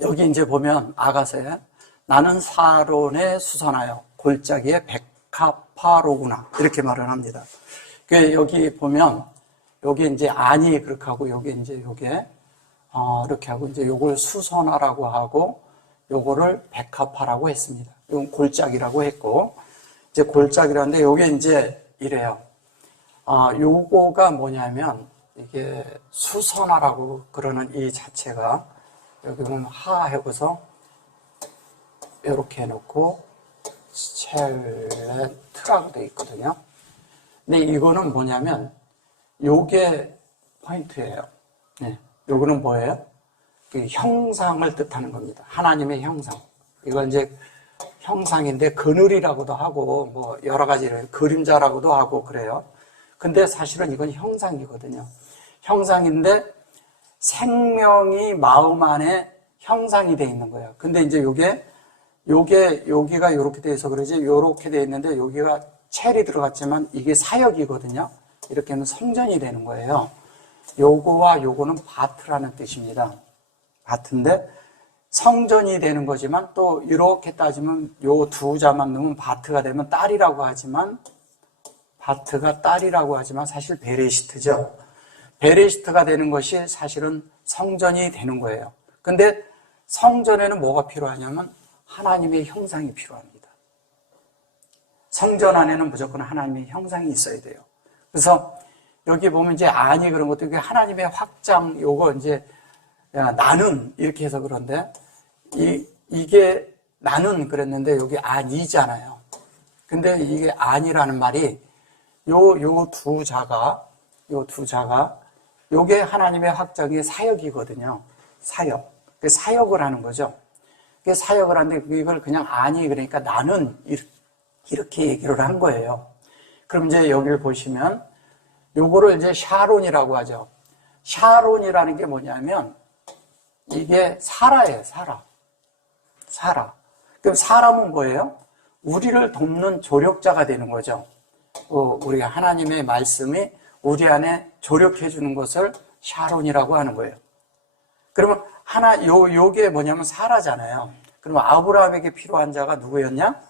여기 이제 보면 아가서에 나는 사론에 수선하여 골짜기에 백합화로구나 이렇게 말을 합니다. 여기 보면 여기 이제 안이 그렇게 하고 여기 이제 요게 이렇게 하고 이제 요걸 수선화라고 하고 요거를 백합화라고 했습니다. 이건 골짜기라고 했고 이제 골짜기라는데 요게 이제 이래요. 요거가 뭐냐면 이게 수선화라고 그러는 이 자체가 여기 보면 하 해고서 이렇게 해놓고 첼레트라고 되어 있거든요. 근데 이거는 뭐냐면 요게 포인트예요. 네. 요거는 뭐예요? 그 형상을 뜻하는 겁니다. 하나님의 형상. 이건 이제 형상인데 그늘이라고도 하고 뭐 여러 가지 그림자라고도 하고 그래요. 근데 사실은 이건 형상이거든요. 형상인데 생명이 마음 안에 형상이 되어 있는 거예요. 근데 이제 여기가 이렇게 돼 있어 그러지 이렇게 돼 있는데 여기가 첼이 들어갔지만 이게 사역이거든요. 이렇게 하면 성전이 되는 거예요. 요거와 요거는 바트라는 뜻입니다. 바트인데 성전이 되는 거지만 또 이렇게 따지면 요 두 자만 넣으면 바트가 되면 딸이라고 하지만 바트가 딸이라고 하지만 사실 베레시트죠. 베레시트가 되는 것이 사실은 성전이 되는 거예요. 근데 성전에는 뭐가 필요하냐면 하나님의 형상이 필요합니다. 성전 안에는 무조건 하나님의 형상이 있어야 돼요. 그래서 여기 보면 이제 아니 그런 것도 이게 하나님의 확장 요거 이제 나는 이렇게 해서 그런데 이게 나는 그랬는데 여기 아니잖아요. 근데 이게 아니라는 말이 요 두 자가 요게 하나님의 확장의 사역이거든요. 사역을 하는 거죠. 사역을 하는데 이걸 그냥 아니 그러니까 나는 이렇게 얘기를 한 거예요. 그럼 이제 여기를 보시면 요거를 이제 샤론이라고 하죠. 샤론이라는 게 뭐냐면 이게 사라예요. 사라. 그럼 사람은 뭐예요? 우리를 돕는 조력자가 되는 거죠. 우리가 하나님의 말씀이 우리 안에 조력해 주는 것을 샤론이라고 하는 거예요. 그러면 요게 뭐냐면 사라잖아요. 그러면 아브라함에게 필요한 자가 누구였냐?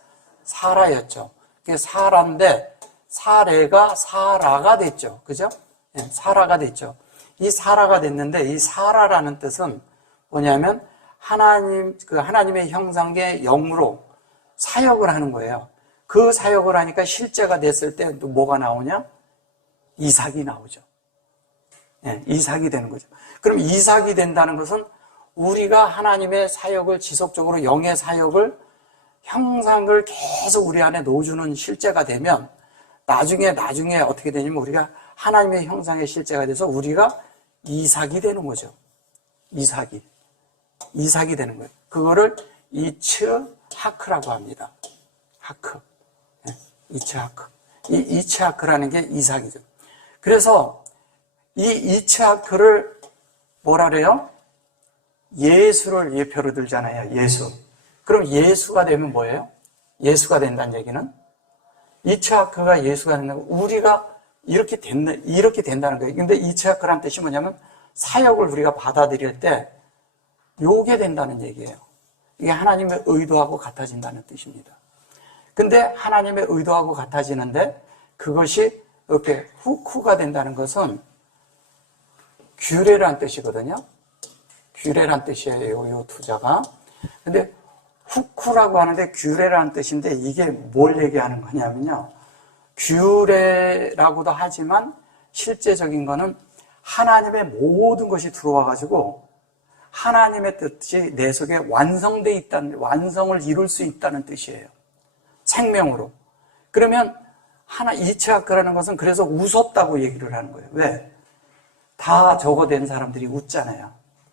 사라였죠. 그게 사라인데 사레가 사라가 됐죠. 그죠? 네, 사라가 됐죠. 이 사라가 됐는데 이 사라라는 뜻은 뭐냐면 하나님의 형상의 영으로 사역을 하는 거예요. 그 사역을 하니까 실제가 됐을 때 또 뭐가 나오냐? 이삭이 나오죠. 네, 이삭이 되는 거죠. 그럼 이삭이 된다는 것은 우리가 하나님의 사역을 지속적으로 영의 사역을 형상을 계속 우리 안에 넣어주는 실제가 되면 나중에 어떻게 되냐면 우리가 하나님의 형상의 실제가 돼서 우리가 이삭이 되는 거죠. 이삭이 되는 거예요. 그거를 이츠하크라고 합니다. 하크. 네, 이츠하크. 이 이츠하크라는 게 이삭이죠. 그래서 이 이츠하크를 뭐라 그래요? 예수를 예표로 들잖아요. 예수. 그럼 예수가 되면 뭐예요? 예수가 된다는 얘기는 이츠하크가 예수가 된다는 거. 우리가 이렇게 된다는 거예요. 근데 이츠하크라는 뜻이 뭐냐면 사역을 우리가 받아들일 때 요게 된다는 얘기예요. 이게 하나님의 의도하고 같아진다는 뜻입니다. 근데 하나님의 의도하고 같아지는데 그것이 이렇게 후쿠가 된다는 것은 규례란 뜻이거든요. 규례란 뜻이에요. 요 투자가. 근데 후쿠라고 하는데 규례란 뜻인데 이게 뭘 얘기하는 거냐면요. 규례라고도 하지만 실제적인 거는 하나님의 모든 것이 들어와가지고 하나님의 뜻이 내 속에 완성되어 있다는, 완성을 이룰 수 있다는 뜻이에요. 생명으로. 그러면 이츠하크라는 것은 그래서 웃었다고 얘기를 하는 거예요. 왜? 다 저거 된 사람들이 웃잖아요.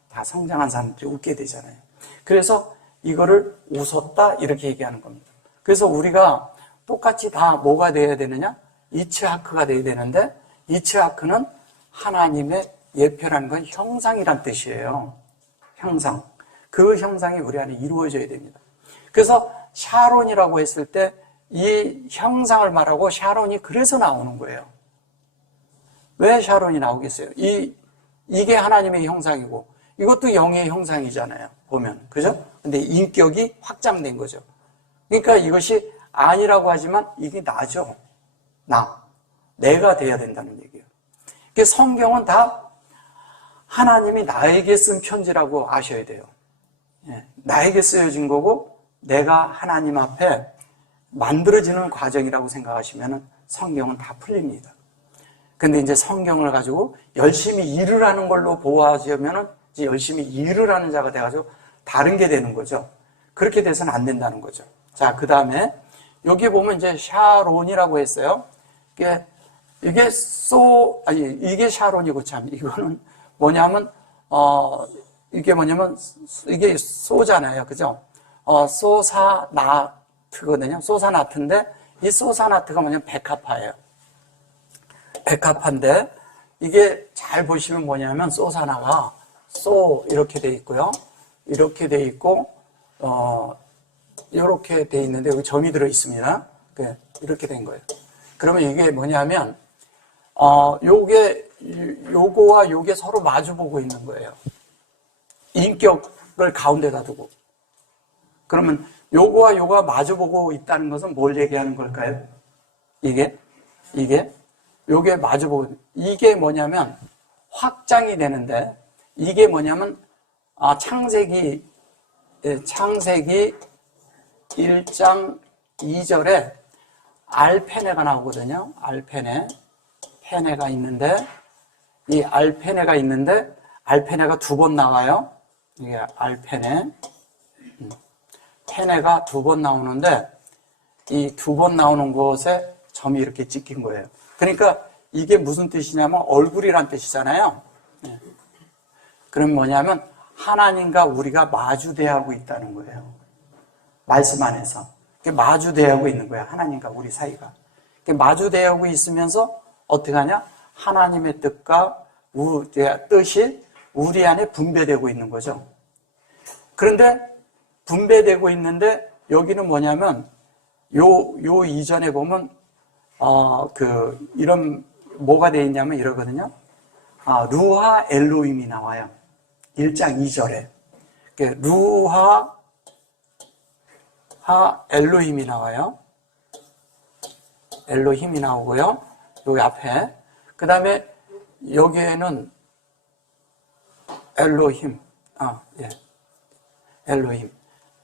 다 성장한 사람들이 웃게 되잖아요. 그래서 이거를 웃었다 이렇게 얘기하는 겁니다. 그래서 우리가 똑같이 다 뭐가 돼야 되느냐? 이츠하크가 돼야 되는데 이츠하크는 하나님의 예표라는 건 형상이란 뜻이에요. 형상. 그 형상이 우리 안에 이루어져야 됩니다. 그래서 샤론이라고 했을 때 이 형상을 말하고 샤론이 그래서 나오는 거예요. 왜 샤론이 나오겠어요? 이게 하나님의 형상이고 이것도 영의 형상이잖아요. 보면. 그죠? 근데 인격이 확장된 거죠. 그러니까 이것이 아니라고 하지만 이게 나죠. 내가 돼야 된다는 얘기예요. 그러니까 성경은 다 하나님이 나에게 쓴 편지라고 아셔야 돼요. 나에게 쓰여진 거고 내가 하나님 앞에 만들어지는 과정이라고 생각하시면 성경은 다 풀립니다. 근데 이제 성경을 가지고 열심히 일을 하는 걸로 보호하자면은 이제 열심히 일을 하는 자가 돼가지고 다른 게 되는 거죠. 그렇게 돼서는 안 된다는 거죠. 자, 그 다음에 여기 보면 이제 샤론이라고 했어요. 이게 이게 샤론이고 참 이거는 뭐냐면 이게 소잖아요. 그죠? 소사나트거든요. 소사나트인데 이 소사나트가 뭐냐면 백합화예요. 백합화인데 이게 잘 보시면 뭐냐면 소사나가 이렇게 돼 있고요. 이렇게 돼 있고 이렇게 돼 있는데 여기 점이 들어 있습니다. 이렇게 된 거예요. 그러면 이게 뭐냐면 요거와 요게 서로 마주 보고 있는 거예요. 인격을 가운데다 두고. 그러면 요거와 요거가 마주 보고 있다는 것은 뭘 얘기하는 걸까요? 요게 마주 보고, 이게 뭐냐면 확장이 되는데, 이게 뭐냐면, 창세기 1장 2절에 알페네가 나오거든요. 페네가 있는데, 이 알페네가 있는데, 알페네가 두 번 나와요. 이게 페네가 두 번 나오는데, 이 두 번 나오는 곳에 점이 이렇게 찍힌 거예요. 그러니까 이게 무슨 뜻이냐면 얼굴이란 뜻이잖아요. 그럼 뭐냐면 하나님과 우리가 마주대하고 있다는 거예요. 말씀 안에서. 마주대하고 있는 거예요. 하나님과 우리 사이가. 마주대하고 있으면서 어떻게 하냐? 하나님의 뜻과 뜻이 우리 안에 분배되고 있는 거죠. 그런데 분배되고 있는데 여기는 뭐냐면 요 이전에 보면 이런 뭐가 되어 있냐면 이러거든요. 루하 엘로힘이 나와요. 1장 2절에. 루하 엘로힘이 나와요. 엘로힘이 나오고요. 여기 앞에. 그 다음에 여기에는 엘로힘. 엘로힘.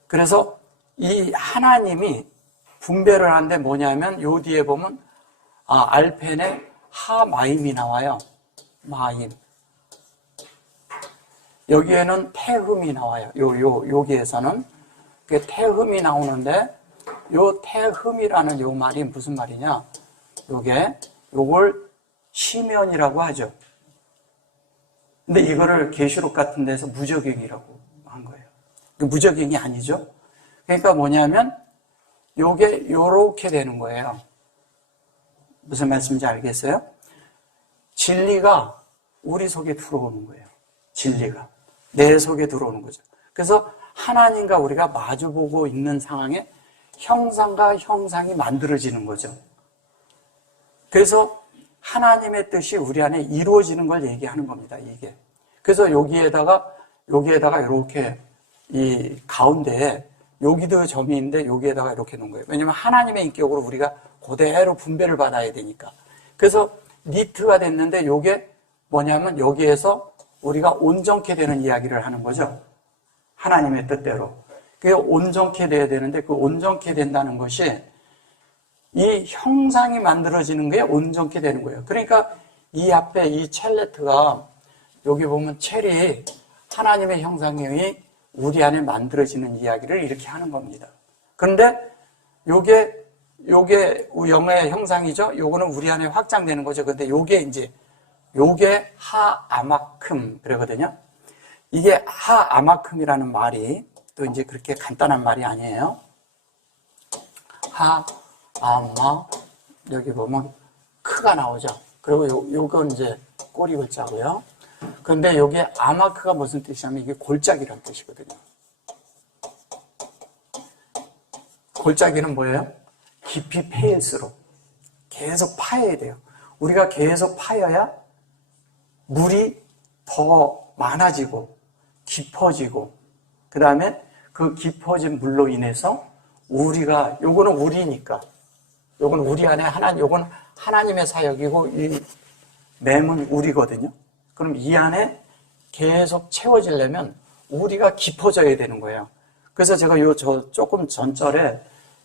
그래서 이 하나님이 분배를 하는데 뭐냐면 요 뒤에 보면 알펜에 하마임이 나와요. 마임. 여기에는 태흠이 나와요. 여기에서는 태흠이 나오는데 요 태흠이라는 요 말이 무슨 말이냐? 요걸 시면이라고 하죠. 근데 이거를 계시록 같은 데서 무적행이라고 한 거예요. 무적행이 아니죠. 그러니까 뭐냐면 요게 요렇게 되는 거예요. 무슨 말씀인지 알겠어요? 진리가 우리 속에 들어오는 거예요. 진리가 내 속에 들어오는 거죠. 그래서 하나님과 우리가 마주보고 있는 상황에 형상과 형상이 만들어지는 거죠. 그래서 하나님의 뜻이 우리 안에 이루어지는 걸 얘기하는 겁니다. 이게. 그래서 여기에다가 이렇게 이 가운데에 여기도 점이 있는데 여기에다가 이렇게 놓은 거예요. 왜냐하면 하나님의 인격으로 우리가 그대로 분배를 받아야 되니까. 그래서 니트가 됐는데 이게 뭐냐면 여기에서 우리가 온전케 되는 이야기를 하는 거죠. 하나님의 뜻대로. 그게 온전케 돼야 되는데 그 온전케 된다는 것이 이 형상이 만들어지는 게 온전케 되는 거예요. 그러니까 이 앞에 이 첼레트가 여기 보면 첼이 하나님의 형상이 우리 안에 만들어지는 이야기를 이렇게 하는 겁니다. 그런데 요게 영의 형상이죠. 요거는 우리 안에 확장되는 거죠. 근데 요게 하아마큼 그러거든요. 이게 하아마큼이라는 말이 또 이제 그렇게 간단한 말이 아니에요. 하아마 여기 보면 크가 나오죠. 그리고 요건 이제 꼬리 글자고요. 그런데 여기 아마크가 무슨 뜻이냐면 이게 골짜기란 뜻이거든요. 골짜기는 뭐예요? 깊이 패일수록 계속 파야 돼요. 우리가 계속 파여야 물이 더 많아지고 깊어지고, 그 다음에 그 깊어진 물로 인해서 우리가, 요거는 우리니까, 요건 우리 안에 요건 하나님의 사역이고, 이 맴은 우리거든요. 그럼 이 안에 계속 채워지려면 우리가 깊어져야 되는 거예요. 그래서 제가 조금 전절에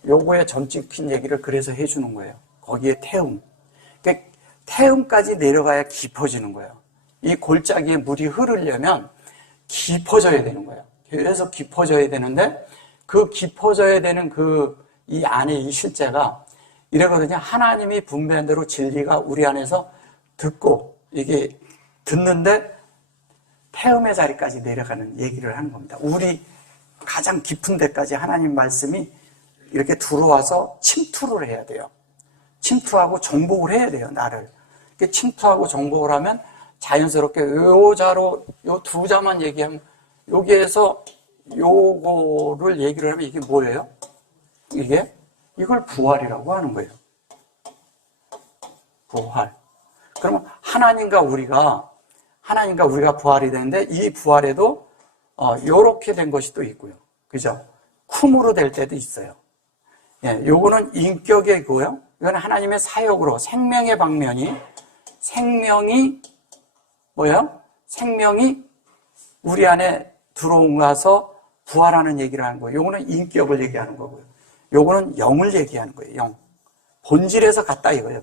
요거에 점 찍힌 얘기를 그래서 해주는 거예요. 거기에 태움. 그러니까 태움까지 내려가야 깊어지는 거예요. 이 골짜기에 물이 흐르려면 깊어져야 되는 거예요. 계속 깊어져야 되는데, 그 깊어져야 되는 이 안에 이 실제가 이러거든요. 하나님이 분배한 대로 진리가 우리 안에서 듣고, 이게 듣는데 태음의 자리까지 내려가는 얘기를 하는 겁니다. 우리 가장 깊은 데까지 하나님 말씀이 이렇게 들어와서 침투를 해야 돼요. 침투하고 정복을 해야 돼요, 나를. 침투하고 정복을 하면 자연스럽게 요 두 자만 얘기하면, 여기에서 요거를 얘기를 하면 이게 뭐예요? 이걸 부활이라고 하는 거예요. 부활. 그러면 하나님과 우리가 부활이 되는데, 이 부활에도 요렇게 된 것이 또 있고요. 그죠? 쿰으로 될 때도 있어요. 예, 요거는 인격이고요. 이건 하나님의 사역으로, 생명의 방면이, 생명이 우리 안에 들어와서 부활하는 얘기를 하는 거예요. 요거는 인격을 얘기하는 거고요. 요거는 영을 얘기하는 거예요. 영. 본질에서 같다 이거예요.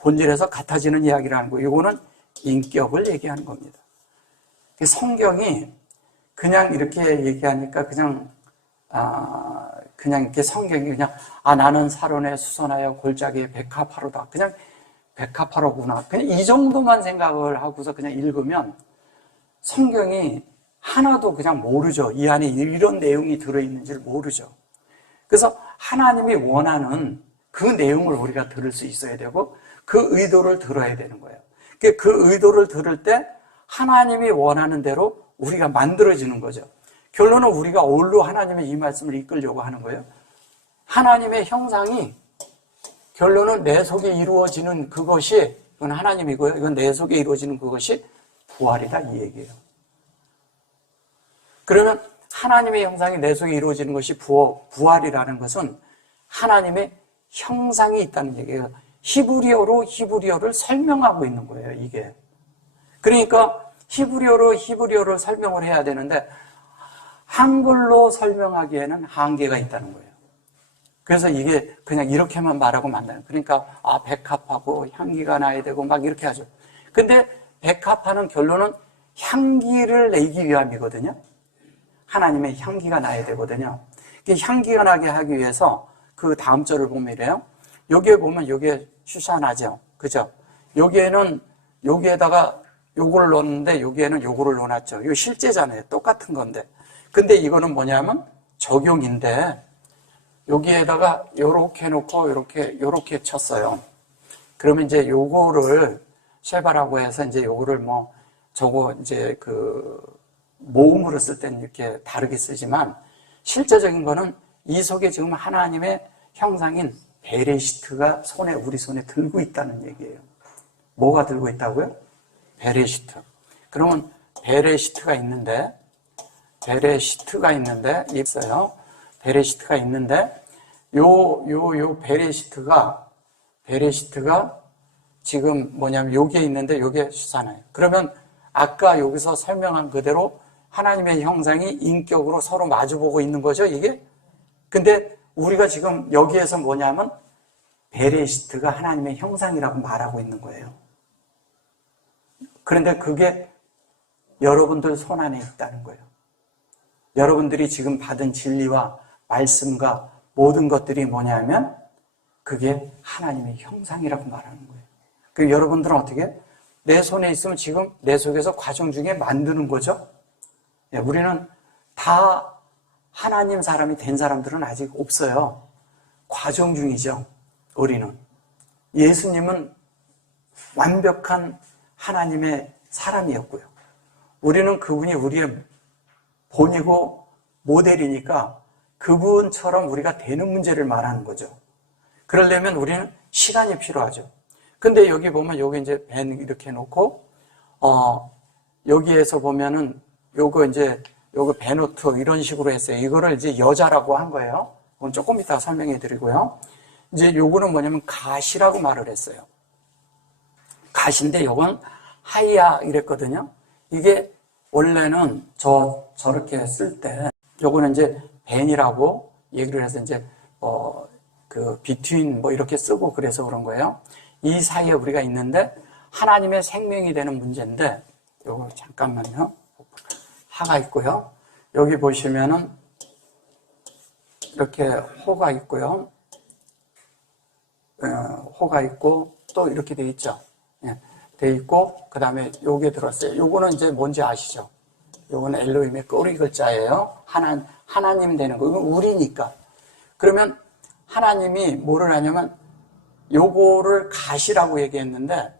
본질에서 같아지는 이야기를 하는 거예요. 요거는 인격을 얘기하는 겁니다. 성경이 그냥 이렇게 얘기하니까 그냥 이렇게 성경이 그냥 나는 사론에 수선하여 골짜기에 백합화로다. 그냥 백합화로구나. 그냥 이 정도만 생각을 하고서 그냥 읽으면 성경이 하나도 그냥 모르죠. 이 안에 이런 내용이 들어있는지를 모르죠. 그래서 하나님이 원하는 그 내용을 우리가 들을 수 있어야 되고, 그 의도를 들어야 되는 거예요. 그 의도를 들을 때 하나님이 원하는 대로 우리가 만들어지는 거죠. 결론은 우리가 뭘로 하나님의 이 말씀을 이끌려고 하는 거예요? 하나님의 형상이, 결론은 내 속에 이루어지는 그것이, 이건 하나님이고요. 이건 내 속에 이루어지는 그것이 부활이다, 이 얘기예요. 그러면 하나님의 형상이 내 속에 이루어지는 것이 부활이라는 것은 하나님의 형상이 있다는 얘기예요. 히브리어를 설명하고 있는 거예요, 이게. 그러니까 히브리어를 설명을 해야 되는데 한글로 설명하기에는 한계가 있다는 거예요. 그래서 이게 그냥 이렇게만 말하고 만나요. 그러니까 백합하고 향기가 나야 되고 막 이렇게 하죠. 근데 백합하는 결론은 향기를 내기 위함이거든요. 하나님의 향기가 나야 되거든요. 향기가 나게 하기 위해서 그 다음 절을 보면 이래요. 여기에 보면 여기에 슈샤나죠. 그죠? 여기에다가 요걸 넣었는데 여기에는 요거를 넣어놨죠. 이거 실제잖아요. 똑같은 건데. 근데 이거는 뭐냐면 적용인데, 여기에다가 요렇게 놓고 요렇게 쳤어요. 그러면 이제 요거를 쉐바라고 해서 이제 요거를 저거 이제 모음으로 쓸 때는 이렇게 다르게 쓰지만, 실제적인 거는 이 속에 지금 하나님의 형상인 베레시트가 우리 손에 들고 있다는 얘기예요. 뭐가 들고 있다고요? 베레시트. 그러면 베레시트가 있는데 있어요. 베레시트가 있는데 요 베레시트가 지금 뭐냐면 여기에 있는데 여기에 슈사나예요. 그러면 아까 여기서 설명한 그대로 하나님의 형상이 인격으로 서로 마주보고 있는 거죠, 이게? 근데 우리가 지금 여기에서 뭐냐면 베레시트가 하나님의 형상이라고 말하고 있는 거예요. 그런데 그게 여러분들 손 안에 있다는 거예요. 여러분들이 지금 받은 진리와 말씀과 모든 것들이 뭐냐면 그게 하나님의 형상이라고 말하는 거예요. 그 여러분들은 어떻게? 내 손에 있으면 지금 내 속에서 과정 중에 만드는 거죠. 우리는 다 하나님 사람이 된 사람들은 아직 없어요. 과정 중이죠, 우리는. 예수님은 완벽한 하나님의 사람이었고요. 우리는 그분이 우리의 본이고 모델이니까 그분처럼 우리가 되는 문제를 말하는 거죠. 그러려면 우리는 시간이 필요하죠. 근데 여기 보면 여기 이제 벤 이렇게 놓고 여기에서 보면은 요거 이제 요거 베노트 이런 식으로 했어요. 이거를 이제 여자라고 한 거예요. 그건 조금 이따 설명해 드리고요. 이제 요거는 뭐냐면 가시라고 말을 했어요. 가시인데 요건 하이야 이랬거든요. 이게 원래는 저렇게 쓸 때 요거는 이제 벤이라고 얘기를 해서 이제 그 비트윈 뭐 이렇게 쓰고 그래서 그런 거예요. 이 사이에 우리가 있는데 하나님의 생명이 되는 문제인데 요거 잠깐만요. 하가 있고요. 여기 보시면은 이렇게 호가 있고요. 호가 있고 또 이렇게 돼 있죠. 예, 돼 있고 그 다음에 요게 들었어요. 요거는 이제 뭔지 아시죠? 요거는 엘로힘의 꼬리 글자예요. 하나님 되는 거. 이건 우리니까. 그러면 하나님이 뭐를 하냐면 요거를 가시라고 얘기했는데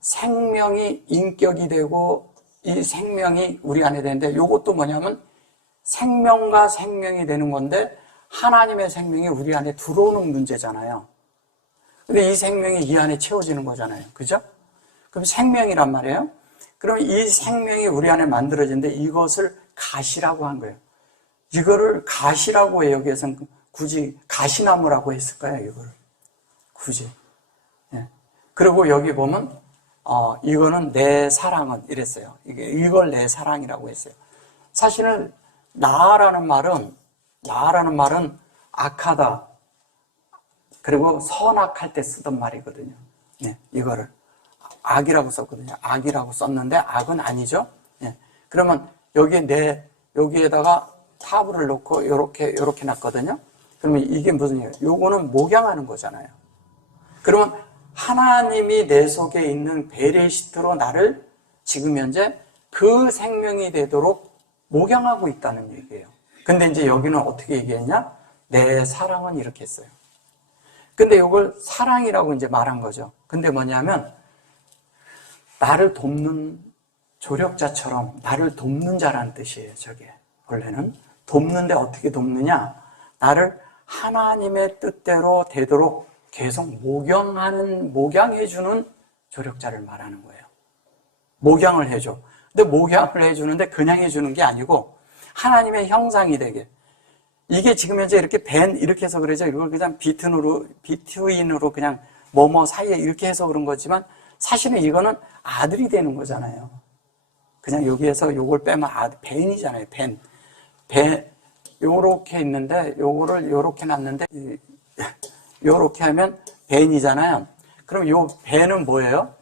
생명이 인격이 되고 이 생명이 우리 안에 되는데 요것도 뭐냐면 생명과 생명이 되는 건데 하나님의 생명이 우리 안에 들어오는 문제잖아요. 근데 이 생명이 이 안에 채워지는 거잖아요. 그죠? 그럼 생명이란 말이에요. 그럼 이 생명이 우리 안에 만들어지는데 이것을 가시라고 한 거예요. 이거를 가시라고 해. 여기에서는 굳이 가시나무라고 했을까요? 이거를 굳이. 예. 그리고 여기 보면 이거는 내 사랑은 이랬어요. 이걸 내 사랑이라고 했어요. 사실은 나라는 말은 악하다. 그리고 선악할 때 쓰던 말이거든요. 네, 이거를 악이라고 썼거든요. 악이라고 썼는데 악은 아니죠. 네, 그러면 여기에다가 타브를 놓고 요렇게 놨거든요. 그러면 이게 무슨 얘기예요? 요거는 목양하는 거잖아요. 그러면 하나님이 내 속에 있는 베레시트로 나를 지금 현재 그 생명이 되도록 목양하고 있다는 얘기예요. 근데 이제 여기는 어떻게 얘기했냐? 내 사랑은 이렇게 했어요. 근데 이걸 사랑이라고 이제 말한 거죠. 근데 뭐냐면 나를 돕는 조력자처럼 나를 돕는 자라는 뜻이에요. 저게 원래는 돕는데 어떻게 돕느냐? 나를 하나님의 뜻대로 되도록 계속 목양해주는 조력자를 말하는 거예요. 목양을 해줘. 근데 목양을 해주는데 그냥 해주는 게 아니고 하나님의 형상이 되게. 이게 지금 현재 이렇게 이렇게 해서 그러죠. 이걸 그냥 비트윈으로 그냥 뭐뭐 사이에 이렇게 해서 그런 거지만 사실은 이거는 아들이 되는 거잖아요. 그냥 여기에서 요걸 빼면 벤이잖아요. 벤. 요렇게 있는데 요거를 요렇게 놨는데 요렇게 하면 벤이잖아요. 그럼 요 벤은 뭐예요?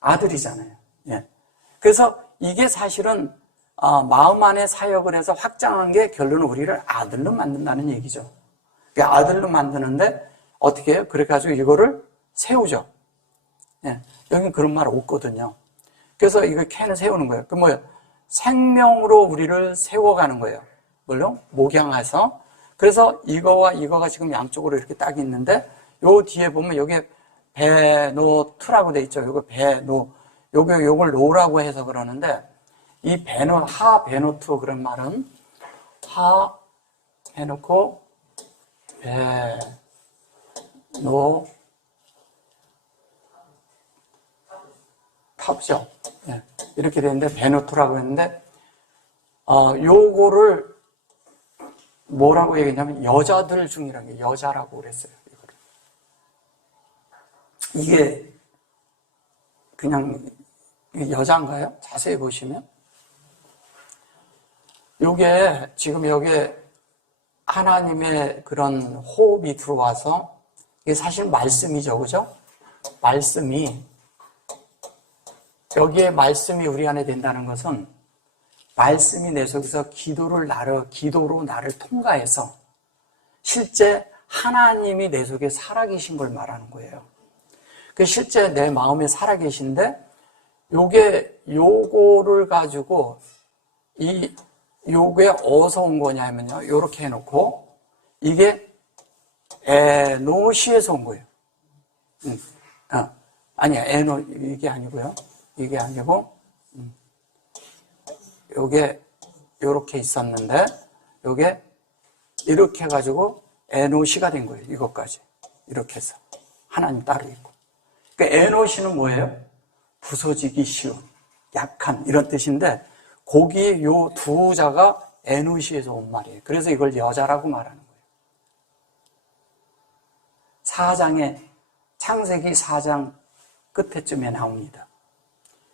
아들이잖아요. 예. 그래서 이게 사실은 마음 안에 사역을 해서 확장한 게 결론은 우리를 아들로 만든다는 얘기죠. 아들로 만드는데 어떻게 해요? 그래가지고 이거를 세우죠. 예. 여긴 그런 말 없거든요. 그래서 이거 캔을 세우는 거예요. 그 뭐예요? 생명으로 우리를 세워가는 거예요. 물론 목양해서. 그래서 이거와 이거가 지금 양쪽으로 이렇게 딱 있는데 요 뒤에 보면 여기에 베노트라고 돼 있죠. 요거 요걸 노라고 해서 그러는데 이 베노트 그런 말은 하 해놓고 탑죠. 네. 이렇게 되는데 베노트라고 했는데 요거를 뭐라고 얘기했냐면 여자들 중이라는 게 여자라고 그랬어요. 이게 그냥 여자인가요? 자세히 보시면 요게 지금 여기에 하나님의 그런 호흡이 들어와서 이게 사실 말씀이죠. 그죠? 말씀이 여기에 말씀이 우리 안에 된다는 것은 말씀이 내 속에서 기도로 나를 통과해서 실제 하나님이 내 속에 살아계신 걸 말하는 거예요. 그 실제 내 마음에 살아계신데 요거를 가지고 요게 어디서 온 거냐면요. 요렇게 해놓고 이게 에노시에서 온 거예요. 아니야. 이게 아니고요. 이게 아니고 요게 요렇게 있었는데 요게 이렇게 해가지고 에노시가 된 거예요. 이것까지 이렇게 해서 하나님 따로 있고. 그러니까 에노시는 뭐예요? 부서지기 쉬운, 약한 이런 뜻인데 거기 요 두 자가 에노시에서 온 말이에요. 그래서 이걸 여자라고 말하는 거예요. 창세기 4장 끝에쯤에 나옵니다.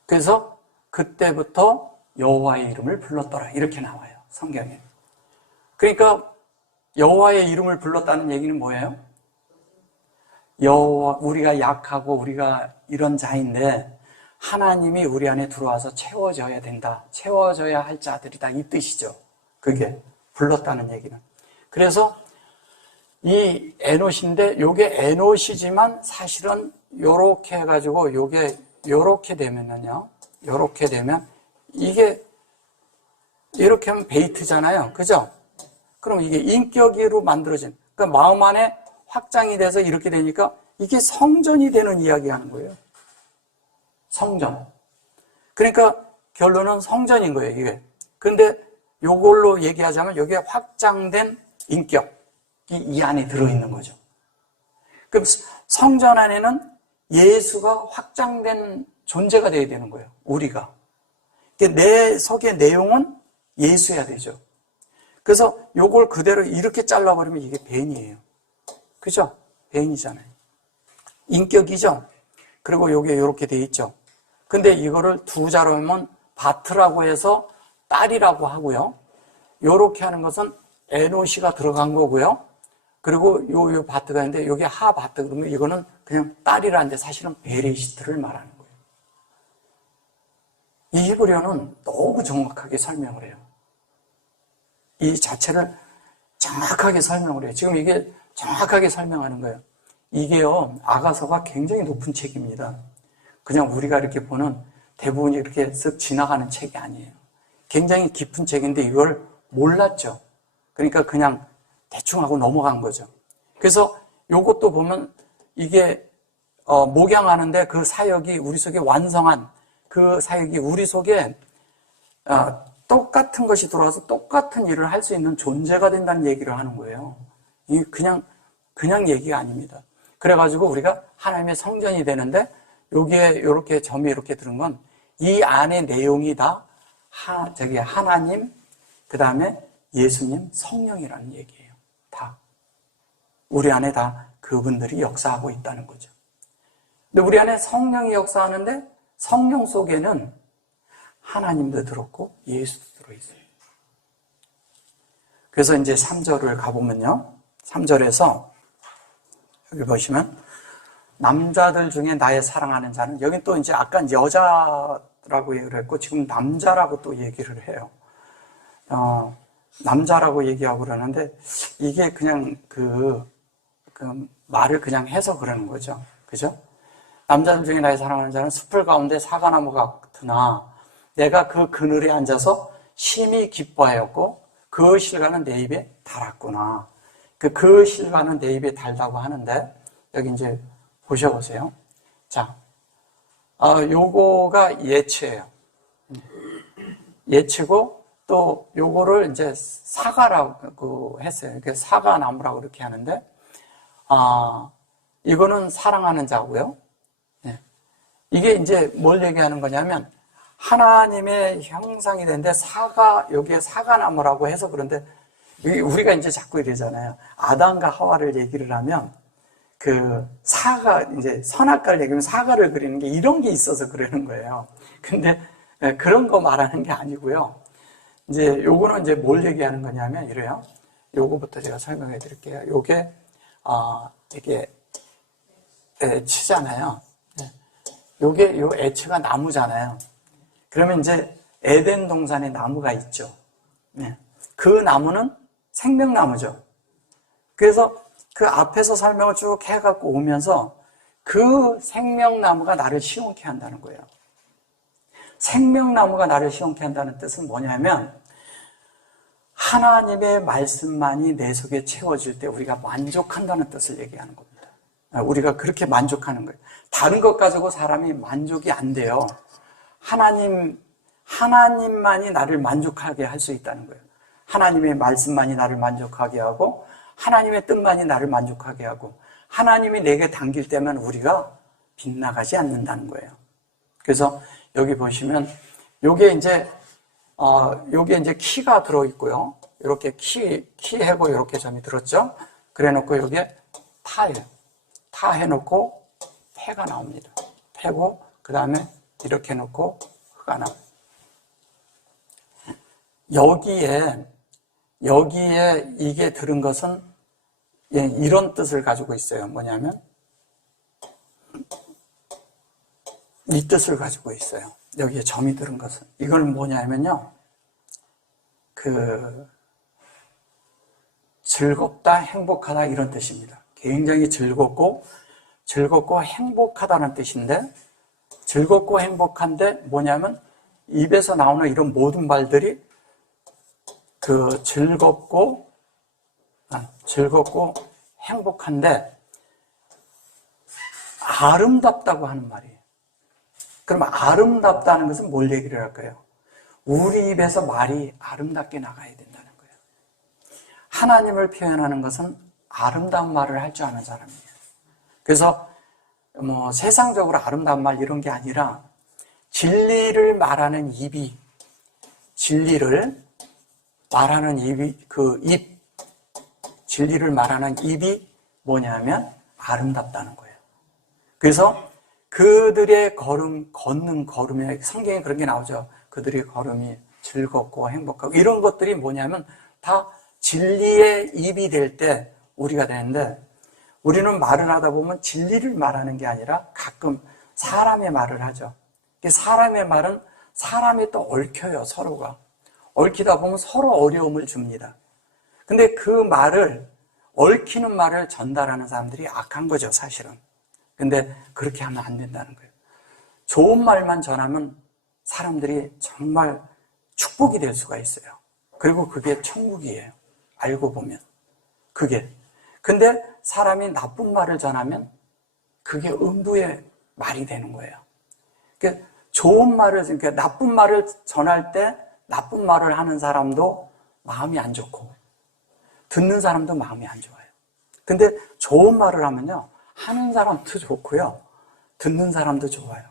그래서 그때부터 여호와의 이름을 불렀더라 이렇게 나와요, 성경에. 그러니까 여호와의 이름을 불렀다는 얘기는 뭐예요? 여호와, 우리가 약하고 우리가 이런 자인데 하나님이 우리 안에 들어와서 채워져야 된다, 채워져야 할 자들이다, 이 뜻이죠. 그게 불렀다는 얘기는. 그래서 이 에노시인데 요게 에노시지만 사실은 요렇게 해가지고 요게 요렇게 되면은요, 요렇게 되면 이게 이렇게 하면 베이트잖아요, 그죠? 그럼 이게 인격으로 만들어진, 그러니까 마음 안에 확장이 돼서 이렇게 되니까 이게 성전이 되는 이야기 하는 거예요. 성전. 그러니까 결론은 성전인 거예요, 이게. 근데 요걸로 얘기하자면 여기에 확장된 인격이 이 안에 들어있는 거죠. 그럼 성전 안에는 예수가 확장된 존재가 되어야 되는 거예요, 우리가. 내 속의 내용은 예수여야 되죠. 그래서 요걸 그대로 이렇게 잘라버리면 이게 벤이에요. 그죠? 벤이잖아요. 인격이죠? 그리고 요게 요렇게 돼 있죠. 근데 이거를 두 자로 하면 바트라고 해서 딸이라고 하고요. 요렇게 하는 것은 에노시가 들어간 거고요. 그리고 요 바트가 있는데 요게 하 바트, 그러면 이거는 그냥 딸이라는데 사실은 베레시트를 말하는 거예요. 이 히브리어는 너무 정확하게 설명을 해요. 이 자체를 정확하게 설명을 해요. 지금 이게 정확하게 설명하는 거예요. 이게요, 아가서가 굉장히 높은 책입니다. 그냥 우리가 이렇게 보는 대부분이 이렇게 쓱 지나가는 책이 아니에요. 굉장히 깊은 책인데 이걸 몰랐죠. 그러니까 그냥 대충 하고 넘어간 거죠. 그래서 요것도 보면 이게 목양하는데 그 사역이 우리 속에 완성한 그 사역이 우리 속에 똑같은 것이 들어와서 똑같은 일을 할 수 있는 존재가 된다는 얘기를 하는 거예요. 이게 그냥 얘기가 아닙니다. 그래가지고 우리가 하나님의 성전이 되는데 여기에 이렇게 점이 이렇게 들은 건 이 안의 내용이 다 하나님, 그 다음에 예수님, 성령이라는 얘기예요. 다. 우리 안에 다 그분들이 역사하고 있다는 거죠. 근데 우리 안에 성령이 역사하는데 성령 속에는 하나님도 들었고 예수도 들어있어요. 그래서 이제 3절을 가보면요. 3절에서 여기 보시면 남자들 중에 나의 사랑하는 자는, 여긴 또 이제 아까 여자라고 얘기를 했고 지금 남자라고 또 얘기를 해요. 남자라고 얘기하고 그러는데 이게 그냥 그 말을 그냥 해서 그러는 거죠. 그죠? 남자들 중에 나의 사랑하는 자는 숲을 가운데 사과나무 같으나 내가 그 그늘에 앉아서 심히 기뻐하였고 그 실과는 내 입에 달았구나. 그 실과는 내 입에 달다고 하는데 여기 이제 보셔보세요. 자, 요거가 예체예요. 예체고 또 요거를 이제 사과라고 했어요. 사과나무라고 이렇게 하는데 이거는 사랑하는 자고요. 네. 이게 이제 뭘 얘기하는 거냐면 하나님의 형상이 되는데 여기에 사과나무라고 해서 그런데 우리가 이제 자꾸 이러잖아요. 아담과 하와를 얘기를 하면 이제 선악과를 얘기하면 사과를 그리는 게 이런 게 있어서 그러는 거예요. 근데 그런 거 말하는 게 아니고요. 이제 요거는 이제 뭘 얘기하는 거냐면 이래요. 요거부터 제가 설명해 드릴게요. 요게 이게 애치잖아요. 요게 요 애치가 나무잖아요. 그러면 이제 에덴 동산에 나무가 있죠. 그 나무는 생명나무죠. 그래서 그 앞에서 설명을 쭉 해갖고 오면서 그 생명나무가 나를 시원케 한다는 거예요. 생명나무가 나를 시원케 한다는 뜻은 뭐냐면 하나님의 말씀만이 내 속에 채워질 때 우리가 만족한다는 뜻을 얘기하는 겁니다. 우리가 그렇게 만족하는 거예요. 다른 것 가지고 사람이 만족이 안 돼요. 하나님만이 나를 만족하게 할 수 있다는 거예요. 하나님의 말씀만이 나를 만족하게 하고 하나님의 뜻만이 나를 만족하게 하고 하나님이 내게 당길 때만 우리가 빗나가지 않는다는 거예요. 그래서 여기 보시면 요게 이제 여기에 이제 키가 들어있고요. 이렇게 키하고 이렇게 점이 들었죠. 그래 놓고 여기에 타예요. 타 해놓고 패가 나옵니다. 패고, 그 다음에 이렇게 해놓고 흐가 나와요. 여기에 이게 들은 것은 이런 뜻을 가지고 있어요. 뭐냐면, 이 뜻을 가지고 있어요. 여기에 점이 들은 것은. 이걸 뭐냐면요. 즐겁다, 행복하다 이런 뜻입니다. 굉장히 즐겁고 행복하다는 뜻인데, 즐겁고 행복한데 뭐냐면 입에서 나오는 이런 모든 말들이 즐겁고 행복한데 아름답다고 하는 말이에요. 그럼 아름답다는 것은 뭘 얘기를 할까요? 우리 입에서 말이 아름답게 나가야 된다는 거예요. 하나님을 표현하는 것은 아름다운 말을 할 줄 아는 사람이에요. 그래서 세상적으로 아름다운 말 이런 게 아니라 진리를 말하는 입이, 진리를 말하는 입이 뭐냐면 아름답다는 거예요. 그래서 그들의 걷는 걸음에 성경에 그런 게 나오죠. 그들의 걸음이 즐겁고 행복하고 이런 것들이 뭐냐면 다 진리의 입이 될 때 우리가 되는데, 우리는 말을 하다 보면 진리를 말하는 게 아니라 가끔 사람의 말을 하죠. 사람의 말은 사람이 또 얽혀요. 서로가 얽히다 보면 서로 어려움을 줍니다. 근데 그 말을, 얽히는 말을 전달하는 사람들이 악한 거죠, 사실은. 근데 그렇게 하면 안 된다는 거예요. 좋은 말만 전하면 사람들이 정말 축복이 될 수가 있어요. 그리고 그게 천국이에요. 알고 보면 그게. 근데 사람이 나쁜 말을 전하면 그게 음부의 말이 되는 거예요. 그러니까 좋은 말을, 그러니까 나쁜 말을 전할 때 나쁜 말을 하는 사람도 마음이 안 좋고 듣는 사람도 마음이 안 좋아요. 근데 좋은 말을 하면요, 하는 사람도 좋고요, 듣는 사람도 좋아요.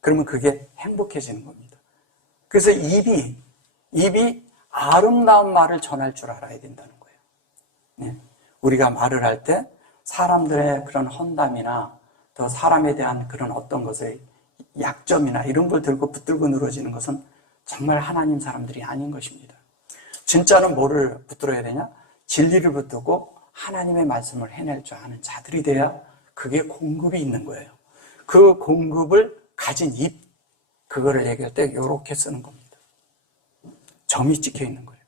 그러면 그게 행복해지는 겁니다. 그래서 입이 아름다운 말을 전할 줄 알아야 된다는 거예요. 네. 우리가 말을 할 때 사람들의 그런 헌담이나 또 사람에 대한 그런 어떤 것의 약점이나 이런 걸 들고 붙들고 늘어지는 것은 정말 하나님 사람들이 아닌 것입니다. 진짜는 뭐를 붙들어야 되냐? 진리를 붙들고 하나님의 말씀을 해낼 줄 아는 자들이 돼야 그게 공급이 있는 거예요. 그 공급을 가진 입, 그거를 얘기할 때 이렇게 쓰는 겁니다. 점이 찍혀 있는 거예요.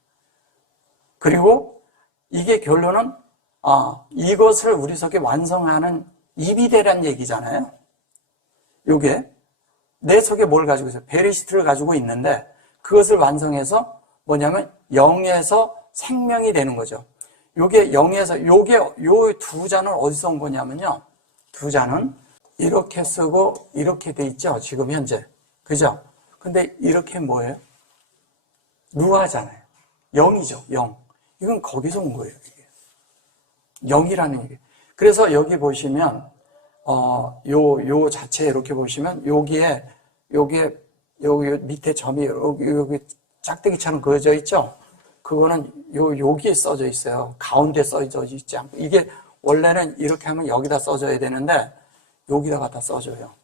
그리고 이게 결론은 이것을 우리 속에 완성하는 입이 되란 얘기잖아요. 이게 내 속에 뭘 가지고 있어요? 베리시트를 가지고 있는데 그것을 완성해서 뭐냐면 영에서 생명이 되는 거죠. 요게 영에서, 요 두 자는 어디서 온 거냐면요, 두 자는 이렇게 쓰고 이렇게 돼 있죠, 지금 현재. 그죠? 근데 이렇게 뭐예요? 루아잖아요. 영이죠, 영. 이건 거기서 온 거예요, 이게. 영이라는 얘기. 그래서 여기 보시면, 요 자체에 이렇게 보시면, 여기 밑에 점이, 여기 짝대기처럼 그어져 있죠? 그거는 여기에 써져 있어요. 가운데 써져 있지 않고. 이게 원래는 이렇게 하면 여기다 써져야 되는데, 여기다 갖다 써줘요.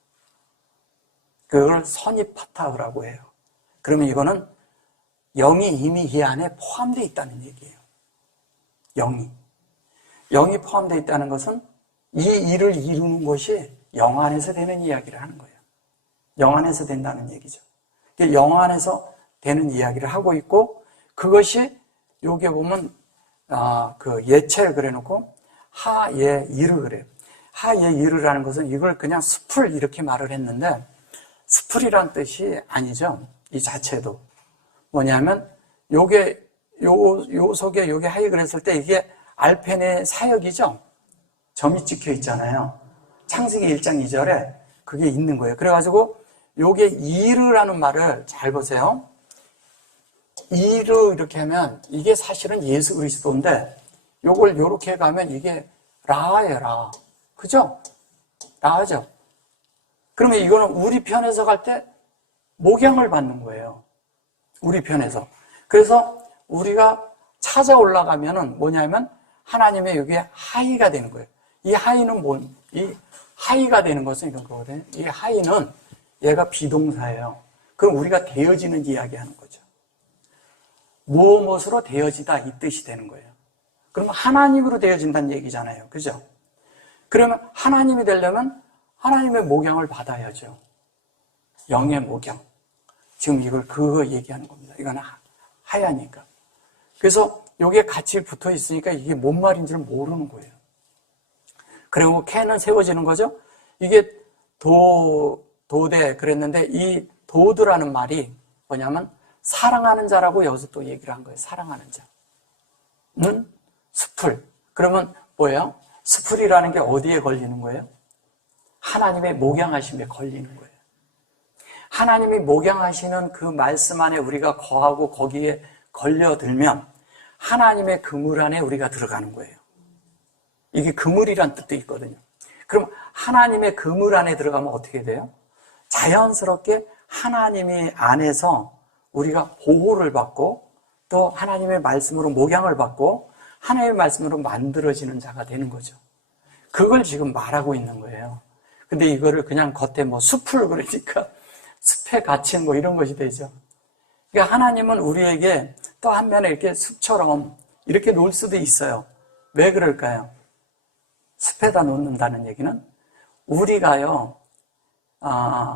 그걸 선입파타흐라고 해요. 그러면 이거는 영이 이미 이 안에 포함되어 있다는 얘기예요. 영이 포함되어 있다는 것은 이 일을 이루는 것이 영 안에서 되는 이야기를 하는 거예요. 영 안에서 된다는 얘기죠. 영 안에서 되는 이야기를 하고 있고, 그것이 여기에 보면 그 예체를 그려놓고 하예 이르 그래요. 하예 이르라는 것은 이걸 그냥 숲을 이렇게 말을 했는데, 숲이란 뜻이 아니죠. 이 자체도 뭐냐면 요게 요 속에 요게 하예 그랬을 때 이게 알펜의 사역이죠. 점이 찍혀 있잖아요. 창세기 1장 2절에 그게 있는 거예요. 그래가지고 요게 이르라는 말을 잘 보세요. 이르 이렇게 하면 이게 사실은 예수 그리스도인데, 요걸 요렇게 가면 이게 라예요, 라. 그죠? 라죠. 그러면 이거는 우리 편에서 갈 때 목양을 받는 거예요. 우리 편에서. 그래서 우리가 찾아 올라가면은 뭐냐면 하나님의 여기에 하이가 되는 거예요. 이 하이는 이 하이가 되는 것은 이런 거거든요. 이 하이는 얘가 비동사예요. 그럼 우리가 되어지는 이야기 하는 거죠. 무엇으로 되어지다 이 뜻이 되는 거예요. 그러면 하나님으로 되어진다는 얘기잖아요. 그죠? 그러면 하나님이 되려면 하나님의 목양을 받아야죠. 영의 목양. 지금 이걸 그거 얘기하는 겁니다. 이건 하야니까. 그래서 여기에 같이 붙어 있으니까 이게 뭔 말인지를 모르는 거예요. 그리고 캔은 세워지는 거죠. 이게 도대 그랬는데 이 도드라는 말이 뭐냐면 사랑하는 자라고 여기서 또 얘기를 한 거예요. 사랑하는 자는 수풀. 그러면 뭐예요? 수풀이라는 게 어디에 걸리는 거예요? 하나님의 목양하심에 걸리는 거예요. 하나님이 목양하시는 그 말씀 안에 우리가 거하고 거기에 걸려들면 하나님의 그물 안에 우리가 들어가는 거예요. 이게 그물이란 뜻도 있거든요. 그럼 하나님의 그물 안에 들어가면 어떻게 돼요? 자연스럽게 하나님의 안에서 우리가 보호를 받고 또 하나님의 말씀으로 목양을 받고 하나님의 말씀으로 만들어지는 자가 되는 거죠. 그걸 지금 말하고 있는 거예요. 근데 이거를 그냥 겉에 뭐 숲을 그러니까 숲에 갇힌 뭐 이런 것이 되죠. 그러니까 하나님은 우리에게 또 한면에 이렇게 숲처럼 이렇게 놓을 수도 있어요. 왜 그럴까요? 숲에다 놓는다는 얘기는 우리가요,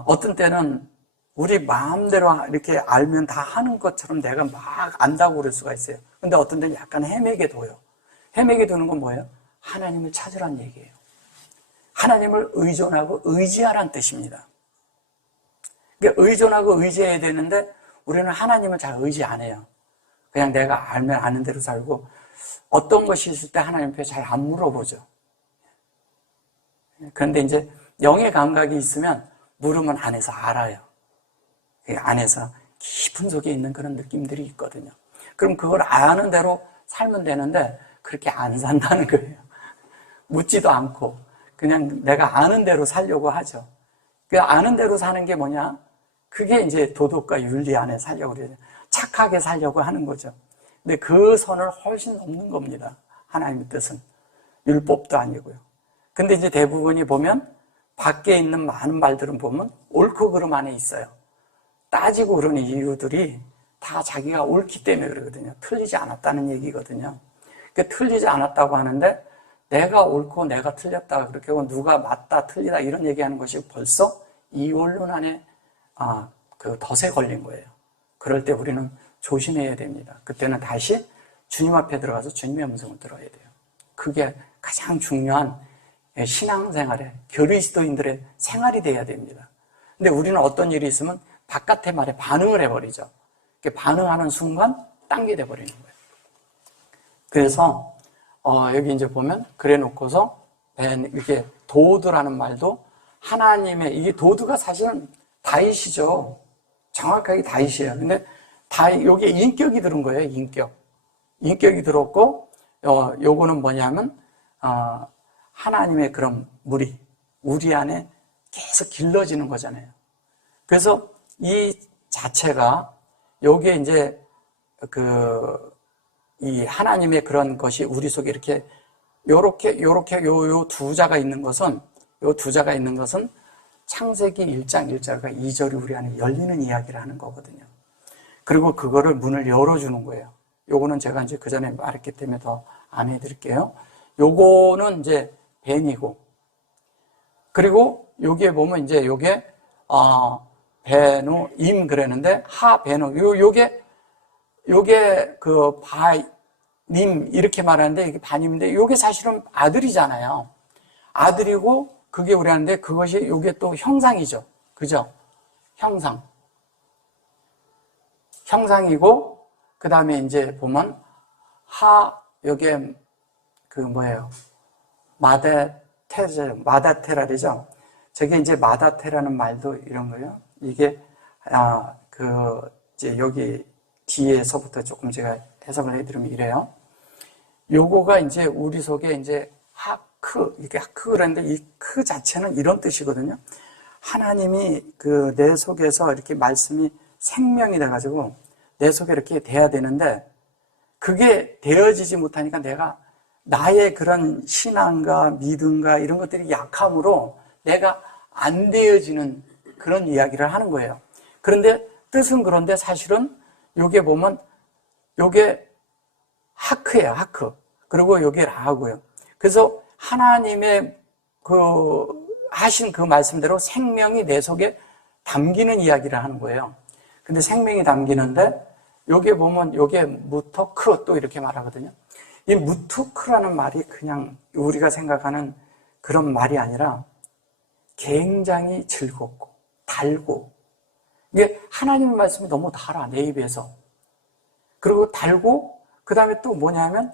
어떤 때는 우리 마음대로 이렇게 알면 다 하는 것처럼 내가 막 안다고 그럴 수가 있어요. 근데 어떤 때는 약간 헤매게 둬요. 헤매게 두는 건 뭐예요? 하나님을 찾으란 얘기예요. 하나님을 의존하고 의지하란 뜻입니다. 그러니까 의존하고 의지해야 되는데 우리는 하나님을 잘 의지 안 해요. 그냥 내가 알면 아는 대로 살고 어떤 것이 있을 때 하나님 앞에 잘 안 물어보죠. 그런데 이제 영의 감각이 있으면 물으면 안에서 알아요. 안에서 깊은 속에 있는 그런 느낌들이 있거든요. 그럼 그걸 아는 대로 살면 되는데 그렇게 안 산다는 거예요. 묻지도 않고 그냥 내가 아는 대로 살려고 하죠. 그 아는 대로 사는 게 뭐냐? 그게 이제 도덕과 윤리 안에 살려고 그래요. 착하게 살려고 하는 거죠. 근데 그 선을 훨씬 넘는 겁니다. 하나님의 뜻은. 율법도 아니고요. 근데 이제 대부분이 보면 밖에 있는 많은 말들은 보면 옳고 그름 안에 있어요. 따지고 그러는 이유들이 다 자기가 옳기 때문에 그러거든요. 틀리지 않았다는 얘기거든요. 그러니까 틀리지 않았다고 하는데 내가 옳고 내가 틀렸다 그렇게 하고 누가 맞다 틀리다 이런 얘기하는 것이 벌써 이원론 안에 그 덫에 걸린 거예요. 그럴 때 우리는 조심해야 됩니다. 그때는 다시 주님 앞에 들어가서 주님의 음성을 들어야 돼요. 그게 가장 중요한 신앙생활의 그리스도인들의 생활이 돼야 됩니다. 근데 우리는 어떤 일이 있으면 바깥의 말에 반응을 해버리죠. 반응하는 순간 당기돼 버리는 거예요. 그래서 여기 이제 보면 그래 놓고서 이렇게 도드라는 말도 하나님의 이게 도드가 사실은 다윗이죠. 정확하게 다윗이에요. 근데 여기에 인격이 들은 거예요. 인격이 들었고 요거는 뭐냐면 하나님의 그런 우리 안에 계속 길러지는 거잖아요. 그래서 이 자체가 요게 이제 이 하나님의 그런 것이 우리 속에 이렇게 요렇게 요 두 자가 있는 것은 창세기 1장 1절과 2절이 우리 안에 열리는 이야기를 하는 거거든요. 그리고 그거를 문을 열어주는 거예요. 요거는 제가 이제 그 전에 말했기 때문에 더 안 해드릴게요. 요거는 이제 벤이고, 그리고 여기에 보면 이제 요게, 베누, 임 그랬는데, 베누. 요게 그 바님, 이렇게 말하는데, 이게 바님인데, 요게 사실은 아들이잖아요. 아들이고, 그게 우리 하는데, 그것이 요게 또 형상이죠. 그죠? 형상이고, 그 다음에 이제 보면, 요게 그 뭐예요? 마다테라죠. 저게 이제 마다테라는 말도 이런 거예요. 이게, 이제 여기 뒤에서부터 조금 제가 해석을 해드리면 이래요. 요거가 이제 우리 속에 이제 이게 하크 그랬는데 이 크 자체는 이런 뜻이거든요. 하나님이 내 속에서 이렇게 말씀이 생명이 돼가지고 내 속에 이렇게 돼야 되는데 그게 되어지지 못하니까 내가 나의 그런 신앙과 믿음과 이런 것들이 약함으로 내가 안 되어지는 그런 이야기를 하는 거예요. 그런데 뜻은 그런데 사실은 요게 보면 요게 하크예요, 하크. 그리고 요게 라하고요. 그래서 하나님의 하신 그 말씀대로 생명이 내 속에 담기는 이야기를 하는 거예요. 근데 생명이 담기는데 요게 보면 요게 무터크 또 이렇게 말하거든요. 이 무터크라는 말이 그냥 우리가 생각하는 그런 말이 아니라 굉장히 즐겁고 달고, 이게 하나님의 말씀이 너무 달아, 내 입에서. 그리고 달고, 그 다음에 또 뭐냐면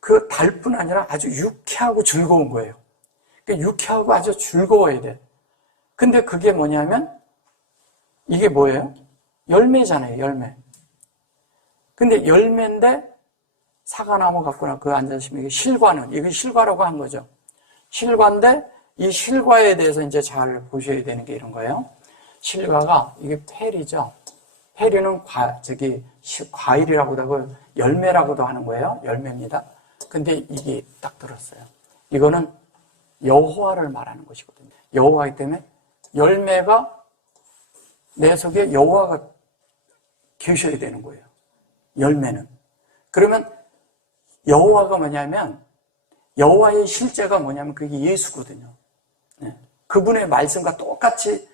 그 달뿐 아니라 아주 유쾌하고 즐거운 거예요. 그러니까 유쾌하고 아주 즐거워야 돼. 근데 그게 뭐냐면 이게 뭐예요? 열매잖아요, 열매. 근데 열매인데 사과나무 같구나. 그 앉아있으면 이게 실과는, 이게 실과라고 한 거죠. 실과인데 이 실과에 대해서 이제 잘 보셔야 되는 게 이런 거예요. 실과가 이게 페리죠. 페리는 과일이라고도 하고 열매라고도 하는 거예요. 열매입니다. 근데 이게 딱 들었어요. 이거는 여호와를 말하는 것이거든요. 여호와이기 때문에 열매가 내 속에 여호와가 계셔야 되는 거예요. 열매는. 그러면 여호와가 뭐냐면 여호와의 실제가 뭐냐면 그게 예수거든요. 네. 그분의 말씀과 똑같이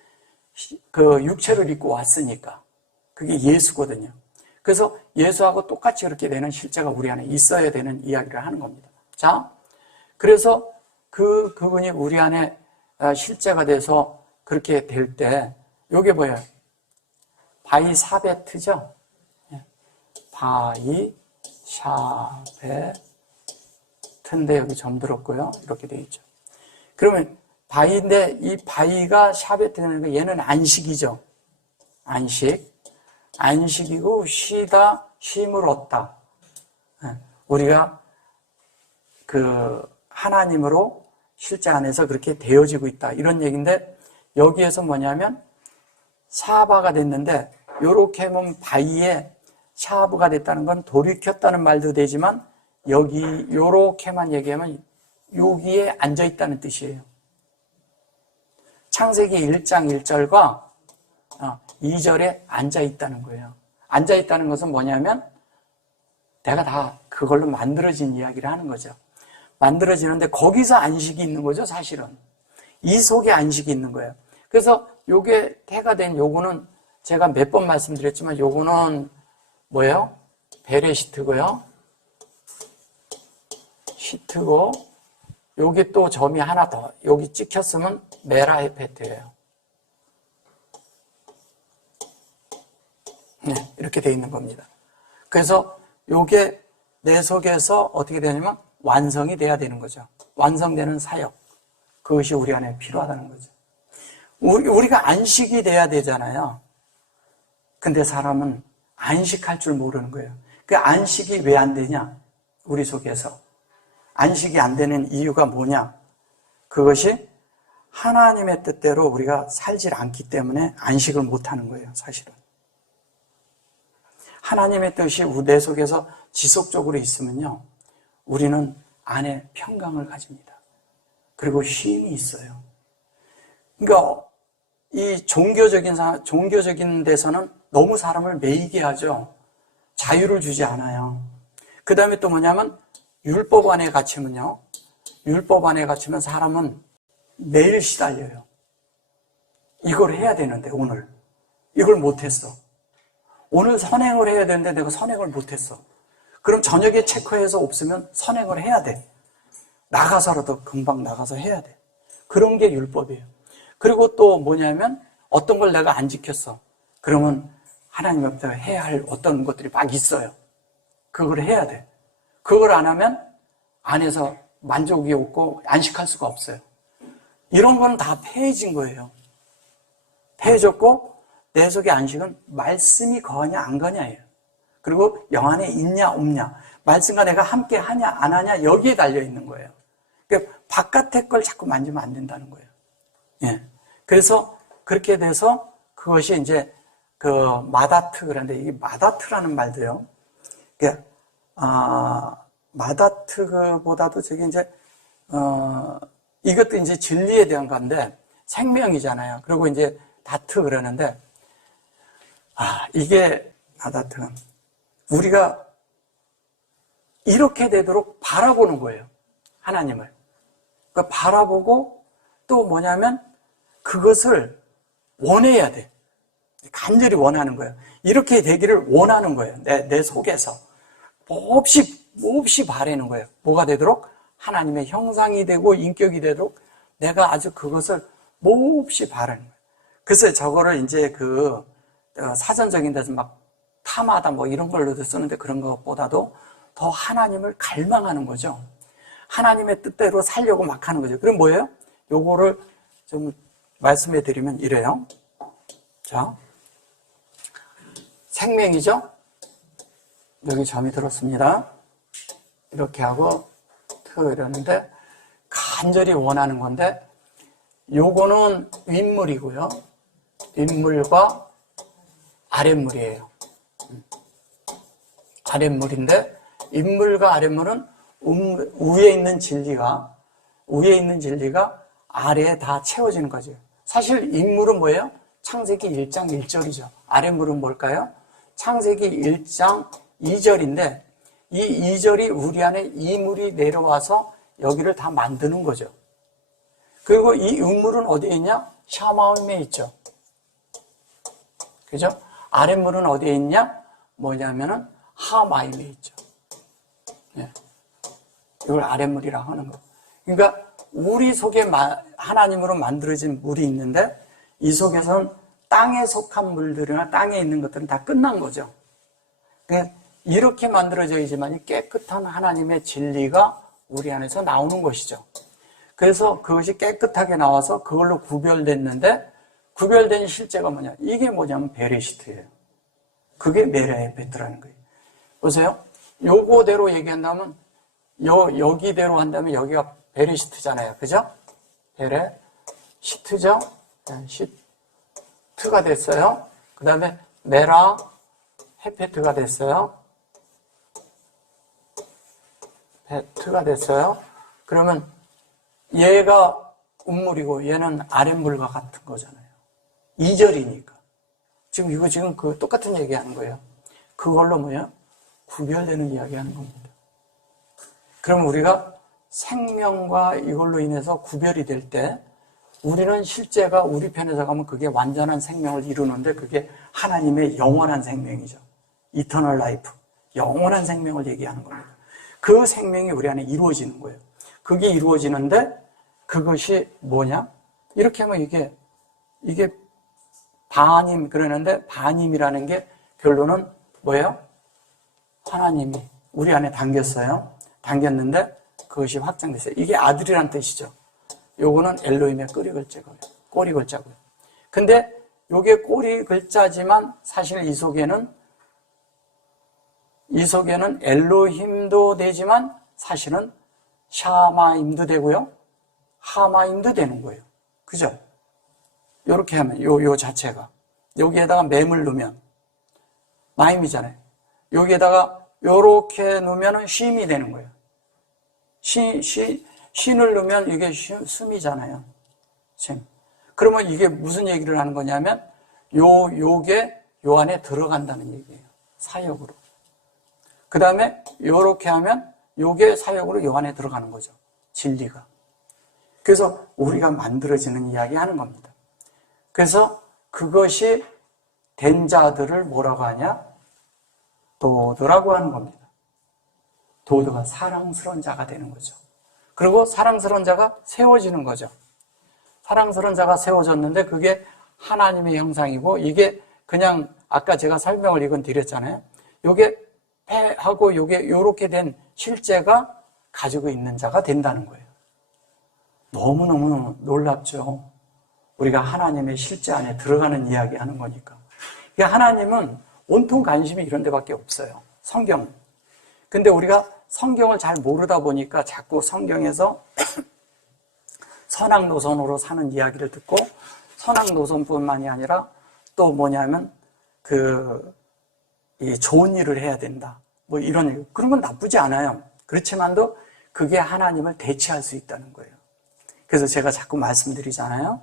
그 육체를 입고 왔으니까 그게 예수거든요. 그래서 예수하고 똑같이 그렇게 되는 실제가 우리 안에 있어야 되는 이야기를 하는 겁니다. 자, 그래서 그분이 우리 안에 실제가 돼서 그렇게 될 때 요게 뭐예요? 바이샤베트죠? 바이샤베트인데 여기 점 들었고요. 이렇게 되어 있죠. 그러면 바이인데 이 바이가 샤베트는 거 얘는 안식이죠. 안식이고 쉬다, 쉼을 얻다. 우리가 그 하나님으로 실제 안에서 그렇게 되어지고 있다. 이런 얘기인데 여기에서 뭐냐면 샤바가 됐는데 요렇게 하면 바이에 샤브가 됐다는 건 돌이켰다는 말도 되지만 여기 요렇게만 얘기하면 여기에 앉아있다는 뜻이에요. 창세기 1장 1절과 2절에 앉아있다는 거예요. 앉아있다는 것은 뭐냐면 내가 다 그걸로 만들어진 이야기를 하는 거죠. 만들어지는데 거기서 안식이 있는 거죠, 사실은. 이 속에 안식이 있는 거예요. 그래서 요게 태가 된 요거는 제가 몇 번 말씀드렸지만 요거는 뭐예요? 베레시트고요. 시트고 요게 또 점이 하나 더 여기 찍혔으면 메라헤페트예요. 네, 이렇게 돼 있는 겁니다. 그래서 요게 내 속에서 어떻게 되냐면 완성이 돼야 되는 거죠. 완성되는 사역. 그것이 우리 안에 필요하다는 거죠. 우리가 안식이 돼야 되잖아요. 근데 사람은 안식할 줄 모르는 거예요. 그 안식이 왜 안 되냐? 우리 속에서. 안식이 안 되는 이유가 뭐냐? 그것이 하나님의 뜻대로 우리가 살질 않기 때문에 안식을 못 하는 거예요, 사실은. 하나님의 뜻이 내 속에서 지속적으로 있으면요, 우리는 안에 평강을 가집니다. 그리고 쉼이 있어요. 그러니까 이 종교적인 데서는 너무 사람을 매이게 하죠. 자유를 주지 않아요. 그 다음에 또 뭐냐면 율법 안에 갇히면요, 율법 안에 갇히면 사람은 매일 시달려요. 이걸 해야 되는데 오늘 이걸 못했어. 오늘 선행을 해야 되는데 내가 선행을 못했어. 그럼 저녁에 체크해서 없으면 선행을 해야 돼. 나가서라도 금방 나가서 해야 돼. 그런 게 율법이에요. 그리고 또 뭐냐면 어떤 걸 내가 안 지켰어. 그러면 하나님 앞에 해야 할 어떤 것들이 막 있어요. 그걸 해야 돼. 그걸 안 하면 안에서 만족이 없고 안식할 수가 없어요. 이런 건 다 폐해진 거예요. 폐해졌고 내 속의 안식은 말씀이 거하냐 안 거냐예요. 그리고 영 안에 있냐 없냐, 말씀과 내가 함께 하냐 안 하냐 여기에 달려있는 거예요. 그러니까 바깥의 걸 자꾸 만지면 안 된다는 거예요. 예. 그래서 그렇게 돼서 그것이 이제 그 마다트, 그런데 이게 마다트라는 말도요. 마다트보다도 저기 이제 이것도 이제 진리에 대한 건데 생명이잖아요. 그리고 이제 다트 그러는데 이게 마다트는 우리가 이렇게 되도록 바라보는 거예요. 하나님을. 그러니까 바라보고 또 뭐냐면 그것을 원해야 돼. 간절히 원하는 거예요. 이렇게 되기를 원하는 거예요. 내 속에서. 몹시 바라는 거예요. 뭐가 되도록? 하나님의 형상이 되고 인격이 되도록 내가 아주 그것을 몹시 바라는 거예요. 그래서 저거를 이제 사전적인 데서 막 탐하다 뭐 이런 걸로도 쓰는데 그런 것보다도 더 하나님을 갈망하는 거죠. 하나님의 뜻대로 살려고 막 하는 거죠. 그럼 뭐예요? 요거를 좀 말씀해 드리면 이래요. 자, 생명이죠? 여기 점이 들었습니다. 이렇게 하고 이러는데 간절히 원하는 건데 요거는 윗물이고요. 윗물과 아랫물이에요. 아랫물인데 윗물과 아랫물은 위에 있는 진리가 아래에 다 채워지는 거죠. 사실 윗물은 뭐예요? 창세기 1장 1절이죠. 아랫물은 뭘까요? 창세기 1장 2절인데 이 2절이 우리 안에 이물이 내려와서 여기를 다 만드는 거죠. 그리고 이 윗물은 어디에 있냐? 샤마임에 있죠. 그죠? 아랫물은 어디에 있냐? 뭐냐면은 하마임에 있죠. 네. 이걸 아랫물이라고 하는 거. 그러니까 우리 속에 하나님으로 만들어진 물이 있는데 이 속에서는 땅에 속한 물들이나 땅에 있는 것들은 다 끝난 거죠. 그러니까 이렇게 만들어져 있지만 깨끗한 하나님의 진리가 우리 안에서 나오는 것이죠. 그래서 그것이 깨끗하게 나와서 그걸로 구별됐는데 구별된 실제가 뭐냐? 이게 뭐냐면 베레시트예요. 그게 메레베트라는 거예요. 보세요. 요거대로 얘기한다면 여기대로 한다면 여기가 베레시트잖아요. 그죠? 베레시트죠? 시트가 됐어요. 그 다음에 메라 헤페트가 됐어요. 베트가 됐어요. 그러면 얘가 운물이고 얘는 아랫물과 같은 거잖아요. 2절이니까. 지금 그 똑같은 얘기 하는 거예요. 그걸로 뭐예요? 구별되는 이야기 하는 겁니다. 그럼 우리가 생명과 이걸로 인해서 구별이 될 때 우리는 실제가 우리 편에서 가면 그게 완전한 생명을 이루는데 그게 하나님의 영원한 생명이죠. 이터널 라이프. 영원한 생명을 얘기하는 겁니다. 그 생명이 우리 안에 이루어지는 거예요. 그게 이루어지는데 그것이 뭐냐? 이렇게 하면 이게 반임 그러는데 반임이라는 게 결론은 뭐예요? 하나님이 우리 안에 당겼어요. 당겼는데 그것이 확장됐어요. 이게 아들이란 뜻이죠. 요거는 엘로힘의 꼬리 글자고요. 근데 요게 꼬리 글자지만 사실 이 속에는 엘로힘도 되지만 사실은 샤마임도 되고요. 하마임도 되는 거예요. 그죠? 요렇게 하면 요 자체가 여기에다가 맴을 넣으면 마임이잖아요. 여기에다가 요렇게 넣으면 쉼이 되는 거예요. 쉰을 넣으면 이게 숨이잖아요. 쉼. 그러면 이게 무슨 얘기를 하는 거냐면 요게 요 안에 들어간다는 얘기예요. 사역으로. 그 다음에 요렇게 하면 요게 사역으로 요 안에 들어가는 거죠. 진리가. 그래서 우리가 만들어지는 이야기 하는 겁니다. 그래서 그것이 된 자들을 뭐라고 하냐? 도드라고 하는 겁니다. 도드가 사랑스러운 자가 되는 거죠. 그리고 사랑스러운 자가 세워지는 거죠. 사랑스러운 자가 세워졌는데 그게 하나님의 형상이고 이게 그냥 아까 제가 설명을 이건 드렸잖아요. 요게 패하고 요게 요렇게 된 실제가 가지고 있는 자가 된다는 거예요. 너무너무 놀랍죠. 우리가 하나님의 실제 안에 들어가는 이야기 하는 거니까. 하나님은 온통 관심이 이런 데밖에 없어요. 성경. 근데 우리가 성경을 잘 모르다 보니까 자꾸 성경에서 선악 노선으로 사는 이야기를 듣고 선악 노선뿐만이 아니라 또 뭐냐면 이 좋은 일을 해야 된다. 뭐 이런 일. 그런 건 나쁘지 않아요. 그렇지만도 그게 하나님을 대체할 수 있다는 거예요. 그래서 제가 자꾸 말씀드리잖아요.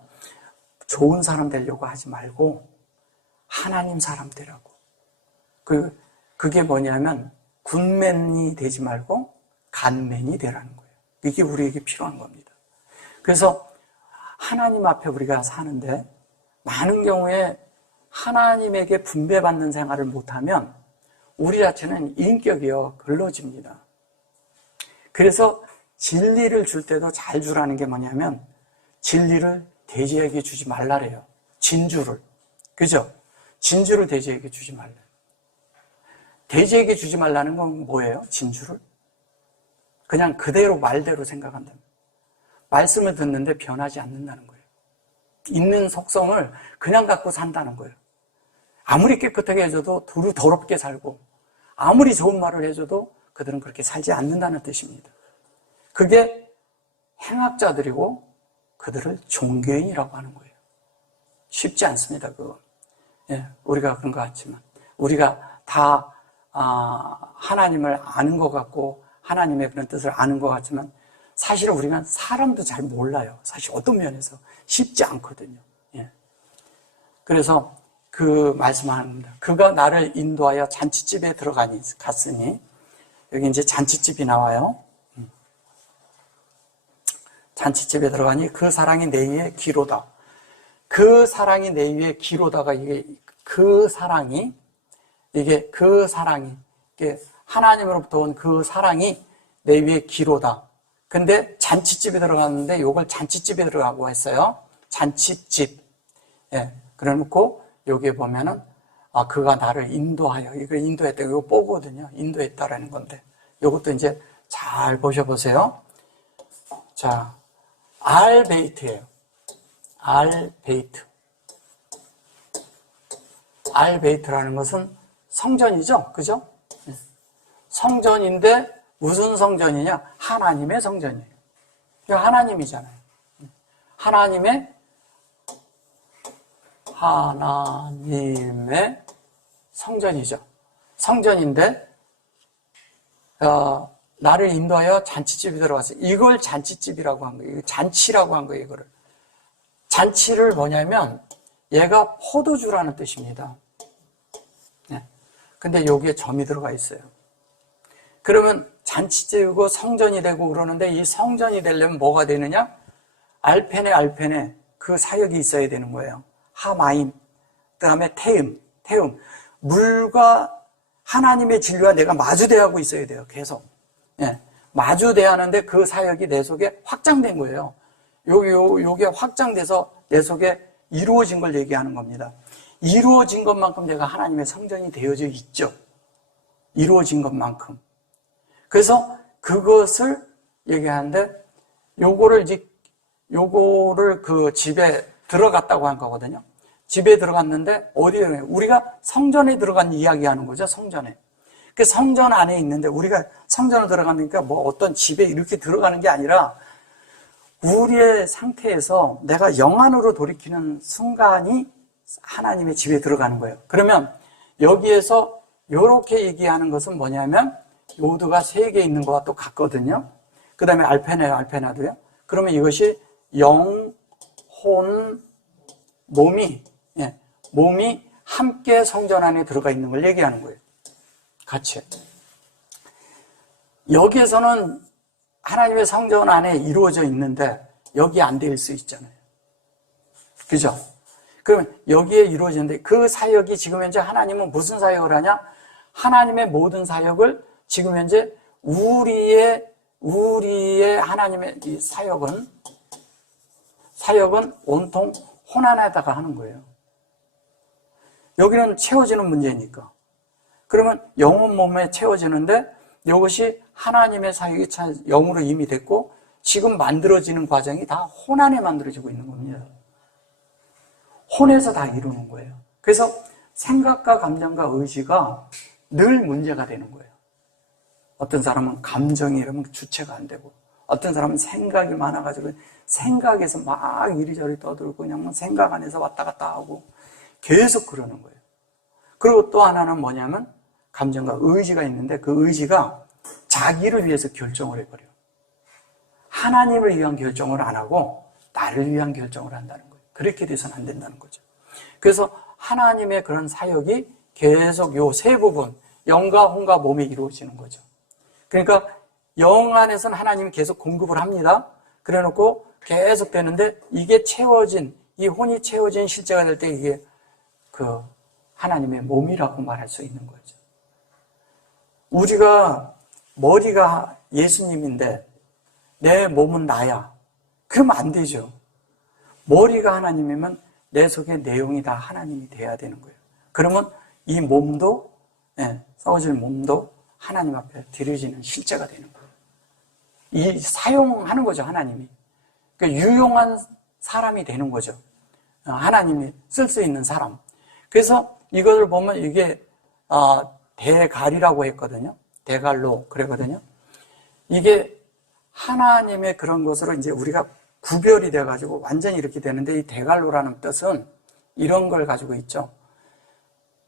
좋은 사람 되려고 하지 말고 하나님 사람 되라고. 그게 뭐냐면 굿맨이 되지 말고 갓맨이 되라는 거예요. 이게 우리에게 필요한 겁니다. 그래서 하나님 앞에 우리가 사는데 많은 경우에 하나님에게 분배받는 생활을 못하면 우리 자체는 인격이요 걸러집니다. 그래서 진리를 줄 때도 잘 주라는 게 뭐냐면 진리를 돼지에게 주지 말라래요. 진주를. 그죠? 진주를 돼지에게 주지 말래요. 돼지에게 주지 말라는 건 뭐예요? 진주를? 그냥 그대로 말대로 생각한다면. 말씀을 듣는데 변하지 않는다는 거예요. 있는 속성을 그냥 갖고 산다는 거예요. 아무리 깨끗하게 해줘도 더럽게 살고 아무리 좋은 말을 해줘도 그들은 그렇게 살지 않는다는 뜻입니다. 그게 행악자들이고 그들을 종교인이라고 하는 거예요. 쉽지 않습니다. 그거. 예, 우리가 그런 것 같지만 우리가 다 하나님을 아는 것 같고 하나님의 그런 뜻을 아는 것 같지만 사실은 우리는 사람도 잘 몰라요. 사실 어떤 면에서 쉽지 않거든요. 예. 그래서 그 말씀하는 겁니다. 그가 나를 인도하여 잔치집에 갔으니 여기 이제 잔치집이 나와요. 잔치집에 들어가니 그 사랑이 내 위에 기로다. 그 사랑이 내 위에 기로다가 이게 하나님으로부터 온 그 사랑이 내 위에 기로다. 근데 잔치집에 들어갔는데 요걸 잔치집에 들어가고 했어요. 잔치집. 예. 그래 놓고 여기에 보면은 그가 나를 인도하여 이걸 인도했다. 이거 뽀거든요. 인도했다라는 건데. 요것도 이제 잘 보셔보세요. 자, 알베이트예요. 알베이트. 알베이트라는 것은 성전이죠. 그죠? 성전인데 무슨 성전이냐? 하나님의 성전이에요. 이거 하나님이잖아요. 하나님의 성전이죠. 성전인데 나를 인도하여 잔치집에 들어갔어요. 이걸 잔치집이라고 한 거예요. 잔치라고 한 거예요. 이거를. 잔치를 뭐냐면 얘가 포도주라는 뜻입니다. 네. 근데 여기에 점이 들어가 있어요. 그러면 잔치집이고 성전이 되고 그러는데 이 성전이 되려면 뭐가 되느냐? 알펜에 그 사역이 있어야 되는 거예요. 하마임, 그 다음에 태음. 물과 하나님의 진리와 내가 마주대하고 있어야 돼요. 계속. 예, 마주대하는데 그 사역이 내 속에 확장된 거예요. 요게 확장돼서 내 속에 이루어진 걸 얘기하는 겁니다. 이루어진 것만큼 내가 하나님의 성전이 되어져 있죠. 이루어진 것만큼. 그래서 그것을 얘기하는데 요거를 그 집에 들어갔다고 한 거거든요. 집에 들어갔는데 어디에 우리가 성전에 들어간 이야기하는 거죠. 성전에. 그 성전 안에 있는데 우리가 성전을 들어가니까 뭐 어떤 집에 이렇게 들어가는 게 아니라 우리의 상태에서 내가 영 안으로 돌이키는 순간이 하나님의 집에 들어가는 거예요. 그러면 여기에서 이렇게 얘기하는 것은 뭐냐면 요드가 3개 있는 것과 또 같거든요. 그 다음에 알페나도요. 그러면 이것이 영, 혼, 몸이 함께 성전 안에 들어가 있는 걸 얘기하는 거예요. 같이. 여기에서는 하나님의 성전 안에 이루어져 있는데 여기 안 될 수 있잖아요. 그죠? 그러면 여기에 이루어지는데 그 사역이 지금 현재 하나님은 무슨 사역을 하냐? 하나님의 모든 사역을 지금 현재 우리의 하나님의 이 사역은 온통 혼 안에다가 하는 거예요. 여기는 채워지는 문제니까. 그러면 영혼 몸에 채워지는데 이것이 하나님의 사역이 영으로 이미 됐고 지금 만들어지는 과정이 다 혼 안에 만들어지고 있는 겁니다. 혼에서 다 이루는 거예요. 그래서 생각과 감정과 의지가 늘 문제가 되는 거예요. 어떤 사람은 감정이 이러면 주체가 안 되고 어떤 사람은 생각이 많아가지고 생각에서 막 이리저리 떠들고 그냥 생각 안에서 왔다 갔다 하고 계속 그러는 거예요. 그리고 또 하나는 뭐냐면 감정과 의지가 있는데 그 의지가 자기를 위해서 결정을 해버려. 하나님을 위한 결정을 안 하고 나를 위한 결정을 한다는 거예요. 그렇게 돼서는 안 된다는 거죠. 그래서 하나님의 그런 사역이 계속 요 세 부분, 영과 혼과 몸에 이루어지는 거죠. 그러니까 영 안에서는 하나님이 계속 공급을 합니다. 그래 놓고 계속 되는데 이게 채워진, 이 혼이 채워진 실제가 될 때 이게 그 하나님의 몸이라고 말할 수 있는 거죠. 우리가 머리가 예수님인데 내 몸은 나야. 그러면 안 되죠. 머리가 하나님이면 내 속의 내용이 다 하나님이 돼야 되는 거예요. 그러면 이 몸도, 썩어질 몸도 하나님 앞에 드려지는 실제가 되는 거예요. 이 사용하는 거죠, 하나님이. 그러니까 유용한 사람이 되는 거죠. 하나님이 쓸 수 있는 사람. 그래서 이것을 보면 이게 대갈이라고 했거든요. 대갈로 그러거든요. 이게 하나님의 그런 것으로 이제 우리가 구별이 돼가지고 완전히 이렇게 되는데 이 대갈로라는 뜻은 이런 걸 가지고 있죠.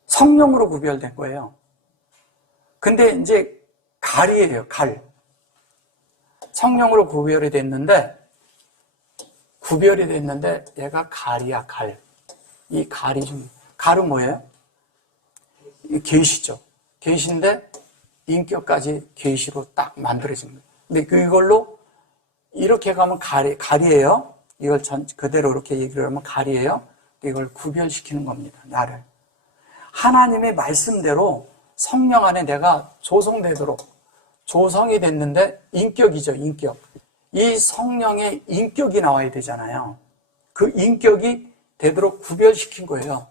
성령으로 구별된 거예요. 근데 이제 갈이에요, 갈. 성령으로 구별이 됐는데 얘가 갈이야, 갈. 이 갈이 좀, 갈은 뭐예요? 계시죠. 계시인데 인격까지 계시로 딱 만들어진 거예요. 근데 그걸로 이렇게 가면 갈이에요. 이걸 그대로 이렇게 얘기를 하면 갈이에요. 이걸 구별시키는 겁니다, 나를. 하나님의 말씀대로 성령 안에 내가 조성되도록 조성이 됐는데 인격이죠, 인격. 이 성령의 인격이 나와야 되잖아요. 그 인격이 되도록 구별시킨 거예요.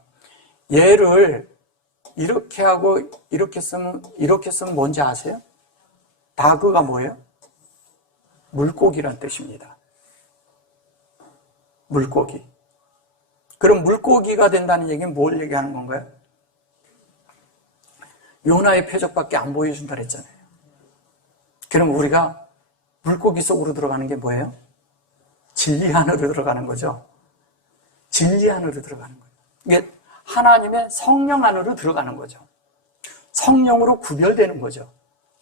얘를 이렇게 하고 이렇게 쓰면 뭔지 아세요? 다그가 뭐예요? 물고기란 뜻입니다. 물고기. 그럼 물고기가 된다는 얘기는 뭘 얘기하는 건가요? 요나의 표적밖에 안 보여준다 그랬잖아요. 그럼 우리가 물고기 속으로 들어가는 게 뭐예요? 진리 안으로 들어가는 거죠. 진리 안으로 들어가는 거예요. 이게 하나님의 성령 안으로 들어가는 거죠. 성령으로 구별되는 거죠.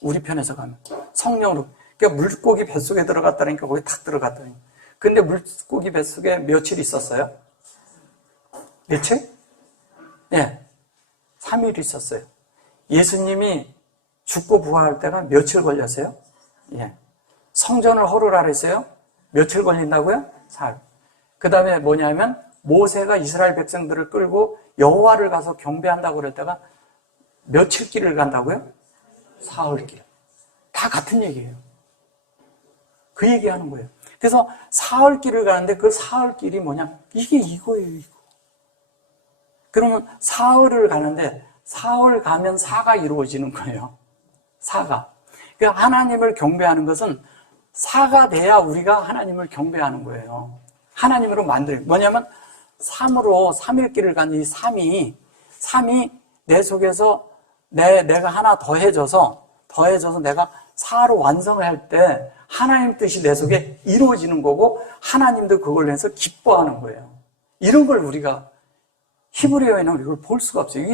우리 편에서 가면. 성령으로. 그러니까 물고기 뱃속에 들어갔다니까 거기 탁 들어갔다니. 근데 물고기 뱃속에 며칠 있었어요? 며칠? 네. 3일 있었어요. 예수님이 죽고 부활할 때가 며칠 걸렸어요? 예. 성전을 허루라 그랬어요? 며칠 걸린다고요? 4일. 그 다음에 뭐냐면 모세가 이스라엘 백성들을 끌고 여호와를 가서 경배한다고 그랬다가 며칠 길을 간다고요? 사흘 길. 다 같은 얘기예요. 그 얘기하는 거예요. 그래서 사흘 길을 가는데 그 사흘 길이 뭐냐? 이게 이거예요, 이거. 그러면 사흘을 가는데 사흘 가면 사가 이루어지는 거예요. 사가. 그러니까 하나님을 경배하는 것은 사가 돼야 우리가 하나님을 경배하는 거예요. 하나님으로 만들어요. 뭐냐면 3으로 3일 길을 간 이 3이 내 속에서 내가 하나 더해져서 내가 4로 완성을 할 때 하나님 뜻이 내 속에 이루어지는 거고 하나님도 그걸 위해서 기뻐하는 거예요. 이런 걸 우리가 히브리어에는 이걸 볼 수가 없어요.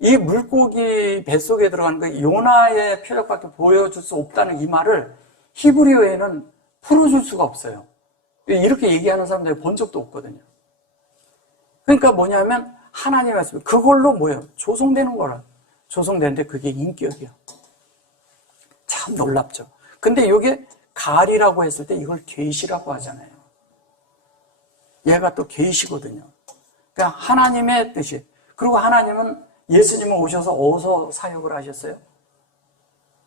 이 물고기 뱃속에 들어가는 거 요나의 표적밖에 보여줄 수 없다는 이 말을 히브리어에는 풀어줄 수가 없어요. 이렇게 얘기하는 사람들 본 적도 없거든요. 그러니까 뭐냐면 하나님의 말씀, 그걸로 뭐예요? 조성되는 거라. 조성되는데 그게 인격이에요. 참 놀랍죠. 근데 이게 갈이라고 했을 때 이걸 계시라고 하잖아요. 얘가 또 계시거든요. 그러니까 하나님의 뜻이. 그리고 하나님은 예수님은 오셔서 어디서 사역을 하셨어요?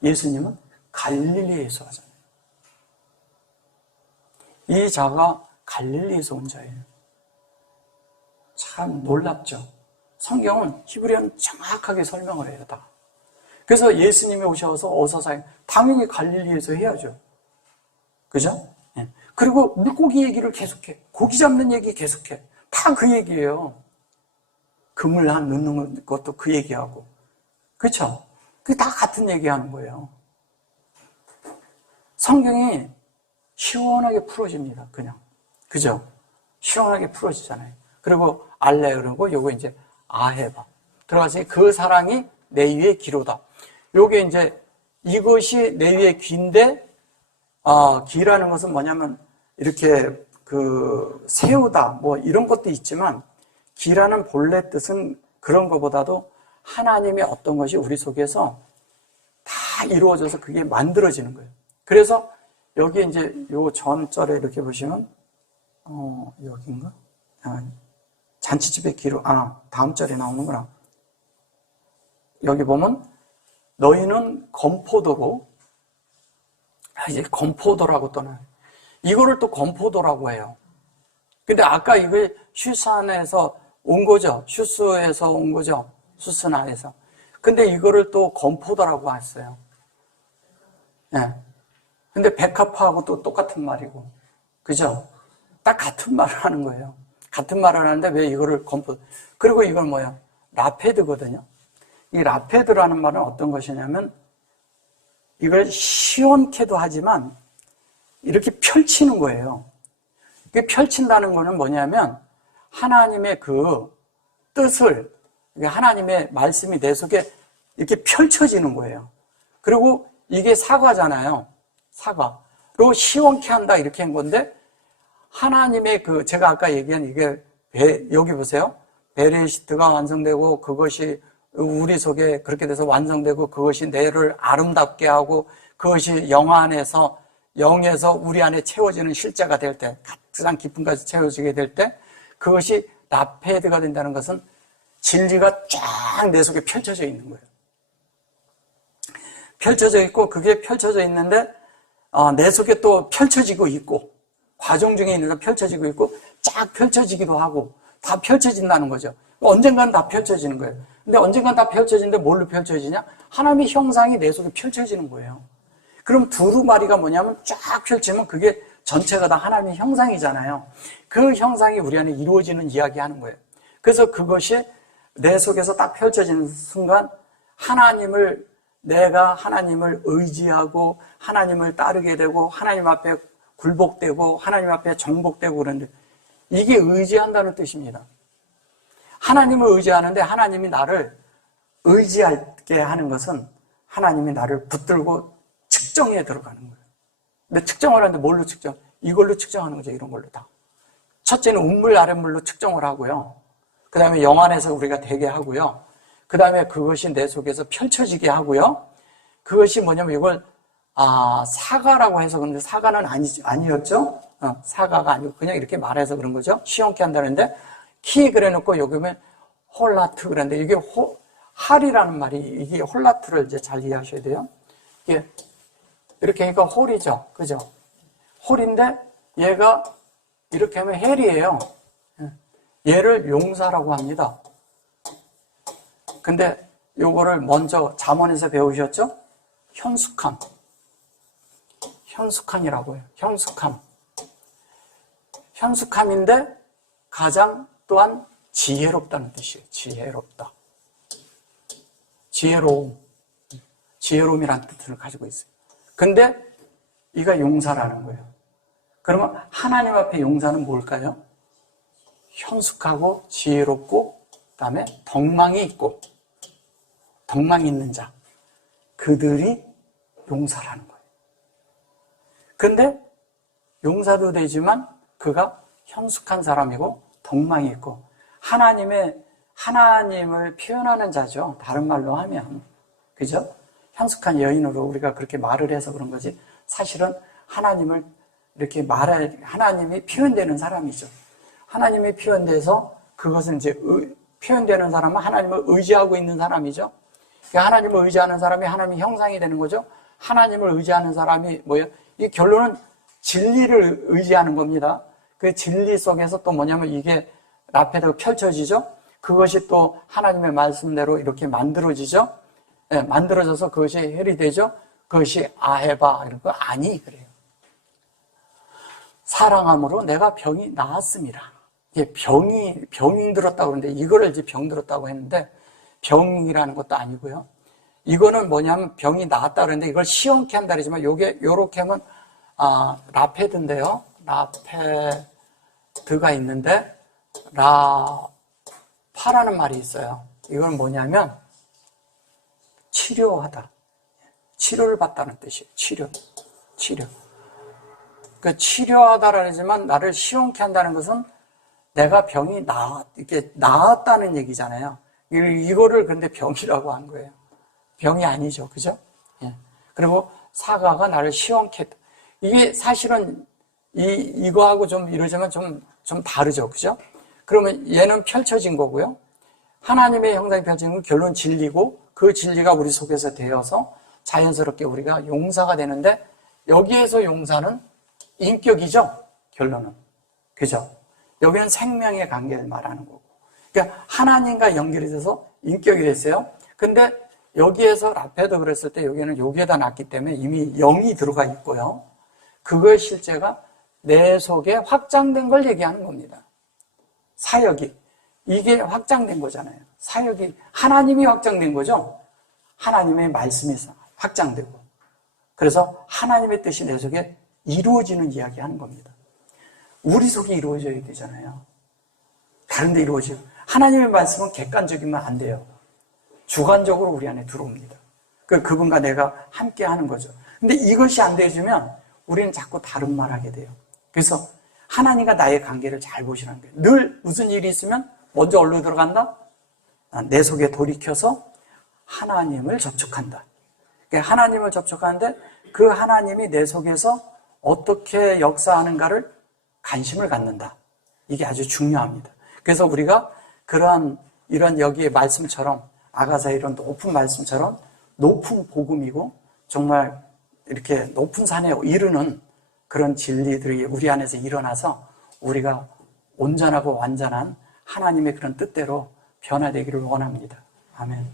예수님은 갈릴리에서 하잖아요. 이 자가 갈릴리에서 온 자예요. 참 놀랍죠. 성경은 히브리어는 정확하게 설명을 해요, 다. 그래서 예수님이 오셔서 어디서 사역, 당연히 갈릴리에서 해야죠. 그죠? 네. 그리고 물고기 얘기를 계속해. 고기 잡는 얘기 계속해. 다 그 얘기예요. 그물 한 넣는 것도 그 얘기하고. 그렇죠? 그게 다 같은 얘기하는 거예요. 성경이 시원하게 풀어집니다. 그냥. 그죠? 시원하게 풀어지잖아요. 그리고 알레 그러고 요거 이제 아헤바. 들어가서 그 사랑이 내 위에 기로다. 요게 이제 이것이 내 위에 귀인데, 귀라는 것은 뭐냐면 이렇게 세우다 뭐 이런 것도 있지만, 귀라는 본래 뜻은 그런 것보다도 하나님의 어떤 것이 우리 속에서 다 이루어져서 그게 만들어지는 거예요. 그래서 여기 이제 요 전절에 이렇게 보시면, 여기인가? 잔치집의 기로, 다음 절에 나오는구나. 여기 보면, 너희는 건포도로, 이제 건포도라고 또 나와요. 이거를 또 건포도라고 해요. 근데 아까 이거 슈산에서 온 거죠. 슈스에서 온 거죠. 수스나에서. 근데 이거를 또 건포도라고 했어요. 네. 근데 백합화하고 또 똑같은 말이고. 그죠? 딱 같은 말을 하는 거예요. 같은 말을 하는데 왜 이거를 건포도. 그리고 이건 뭐야? 라페드거든요. 이 라페드라는 말은 어떤 것이냐면, 이걸 시원케도 하지만 이렇게 펼치는 거예요. 이게 펼친다는 거는 뭐냐면 하나님의 그 뜻을, 하나님의 말씀이 내 속에 이렇게 펼쳐지는 거예요. 그리고 이게 사과잖아요. 사과로 시원케 한다 이렇게 한 건데, 하나님의 제가 아까 얘기한 이게 여기 보세요. 베레시트가 완성되고 그것이 우리 속에 그렇게 돼서 완성되고 그것이 내를 아름답게 하고 그것이 영에서 우리 안에 채워지는 실제가 될 때, 가장 깊은까지 채워지게 될 때, 그것이 라페드가 된다는 것은 진리가 쫙 내 속에 펼쳐져 있는 거예요. 펼쳐져 있고, 그게 펼쳐져 있는데 내 속에 또 펼쳐지고 있고, 과정 중에 있는 거 펼쳐지고 있고, 쫙 펼쳐지기도 하고, 다 펼쳐진다는 거죠. 언젠가는 다 펼쳐지는 거예요. 근데 언젠가는 다 펼쳐지는데 뭘로 펼쳐지냐? 하나님의 형상이 내 속에 펼쳐지는 거예요. 그럼 두루마리가 뭐냐면 쫙 펼치면 그게 전체가 다 하나님의 형상이잖아요. 그 형상이 우리 안에 이루어지는 이야기 하는 거예요. 그래서 그것이 내 속에서 딱 펼쳐지는 순간 내가 하나님을 의지하고 하나님을 따르게 되고 하나님 앞에 굴복되고 하나님 앞에 정복되고 그러는데, 이게 의지한다는 뜻입니다. 하나님을 의지하는데 하나님이 나를 의지하게 하는 것은 하나님이 나를 붙들고 측정에 들어가는 거예요. 근데 측정을 하는데 뭘로 측정? 이걸로 측정하는 거죠. 이런 걸로 다. 첫째는 음물, 아랫물로 측정을 하고요. 그 다음에 영 안에서 우리가 되게 하고요. 그 다음에 그것이 내 속에서 펼쳐지게 하고요. 그것이 뭐냐면 이걸 사과라고 해서 그런데 사과는 아니었죠? 사과가 아니고 그냥 이렇게 말해서 그런 거죠. 시원케 한다는데 키 그래놓고 여기면 홀라트 그랬는데, 이게 할이라는 말이, 이게 홀라트를 이제 잘 이해하셔야 돼요. 이게 이렇게 하니까 홀이죠. 그죠? 홀인데 얘가 이렇게 하면 헬이에요. 얘를 용사라고 합니다. 근데 요거를 먼저 잠언에서 배우셨죠? 현숙함이라고 해요. 현숙함인데 가장 또한 지혜롭다는 뜻이에요. 지혜로움이라는 뜻을 가지고 있어요. 근데 이가 용사라는 거예요. 그러면 하나님 앞에 용사는 뭘까요? 현숙하고 지혜롭고 그다음에 덕망이 있고, 덕망이 있는 자, 그들이 용사라는 거예요. 근데 용사도 되지만 그가 현숙한 사람이고 덕망이 있고 하나님을 표현하는 자죠. 다른 말로 하면. 그죠? 현숙한 여인으로 우리가 그렇게 말을 해서 그런 거지, 사실은 하나님을 이렇게 하나님이 표현되는 사람이죠. 하나님이 표현돼서 그것은 이제 표현되는 사람은 하나님을 의지하고 있는 사람이죠. 하나님을 의지하는 사람이 하나님의 형상이 되는 거죠. 하나님을 의지하는 사람이 뭐예요? 이 결론은 진리를 의지하는 겁니다. 그 진리 속에서 또 뭐냐면 이게 라페드가 펼쳐지죠. 그것이 또 하나님의 말씀대로 이렇게 만들어지죠. 네, 만들어져서 그것이 헬이 되죠. 그것이 아헤바, 이런 거 아니 그래요. 사랑함으로 내가 병이 나았습니다. 병이 들었다고 그러는데, 이거를 이제 병 들었다고 했는데 병이라는 것도 아니고요. 이거는 뭐냐면 병이 나았다 그러는데 이걸 시원케 한다 그러지만 요렇게 하면 라페드인데요. 라페드가 있는데 라파라는 말이 있어요. 이건 뭐냐면 치료하다. 치료를 받다는 뜻이에요. 치료. 그 치료하다라 하지만 나를 시원케 한다는 것은 내가 병이 이렇게 나았다는 얘기잖아요. 이거를 근데 병이라고 한 거예요. 병이 아니죠. 그죠? 예. 그리고 사과가 나를 시원케 했다. 이게 사실은 이거하고 좀 이러자면 좀 다르죠. 그죠? 그러면 얘는 펼쳐진 거고요. 하나님의 형상이 펼쳐진 건 결론 진리고 그 진리가 우리 속에서 되어서 자연스럽게 우리가 용사가 되는데 여기에서 용사는 인격이죠. 결론은. 그죠? 여기는 생명의 관계를 말하는 거고. 그러니까 하나님과 연결이 돼서 인격이 됐어요. 근데 여기에서 라페도 그랬을 때 여기는 여기에다 놨기 때문에 이미 영이 들어가 있고요. 그거의 실제가 내 속에 확장된 걸 얘기하는 겁니다. 사역이. 이게 확장된 거잖아요. 사역이 하나님이 확장된 거죠. 하나님의 말씀이 확장되고. 그래서 하나님의 뜻이 내 속에 이루어지는 이야기 하는 겁니다. 우리 속에 이루어져야 되잖아요. 다른 데 이루어지고. 하나님의 말씀은 객관적이면 안 돼요. 주관적으로 우리 안에 들어옵니다. 그분과 내가 함께 하는 거죠. 근데 이것이 안 되어지면 우리는 자꾸 다른 말 하게 돼요. 그래서 하나님과 나의 관계를 잘 보시라는 거예요. 늘 무슨 일이 있으면 먼저 어디로 들어간다? 내 속에 돌이켜서 하나님을 접촉한다. 하나님을 접촉하는데 그 하나님이 내 속에서 어떻게 역사하는가를 관심을 갖는다. 이게 아주 중요합니다. 그래서 우리가 이런 여기의 말씀처럼 아가사의 이런 높은 말씀처럼 높은 복음이고 정말 이렇게 높은 산에 이르는 그런 진리들이 우리 안에서 일어나서 우리가 온전하고 완전한 하나님의 그런 뜻대로 변화되기를 원합니다. 아멘.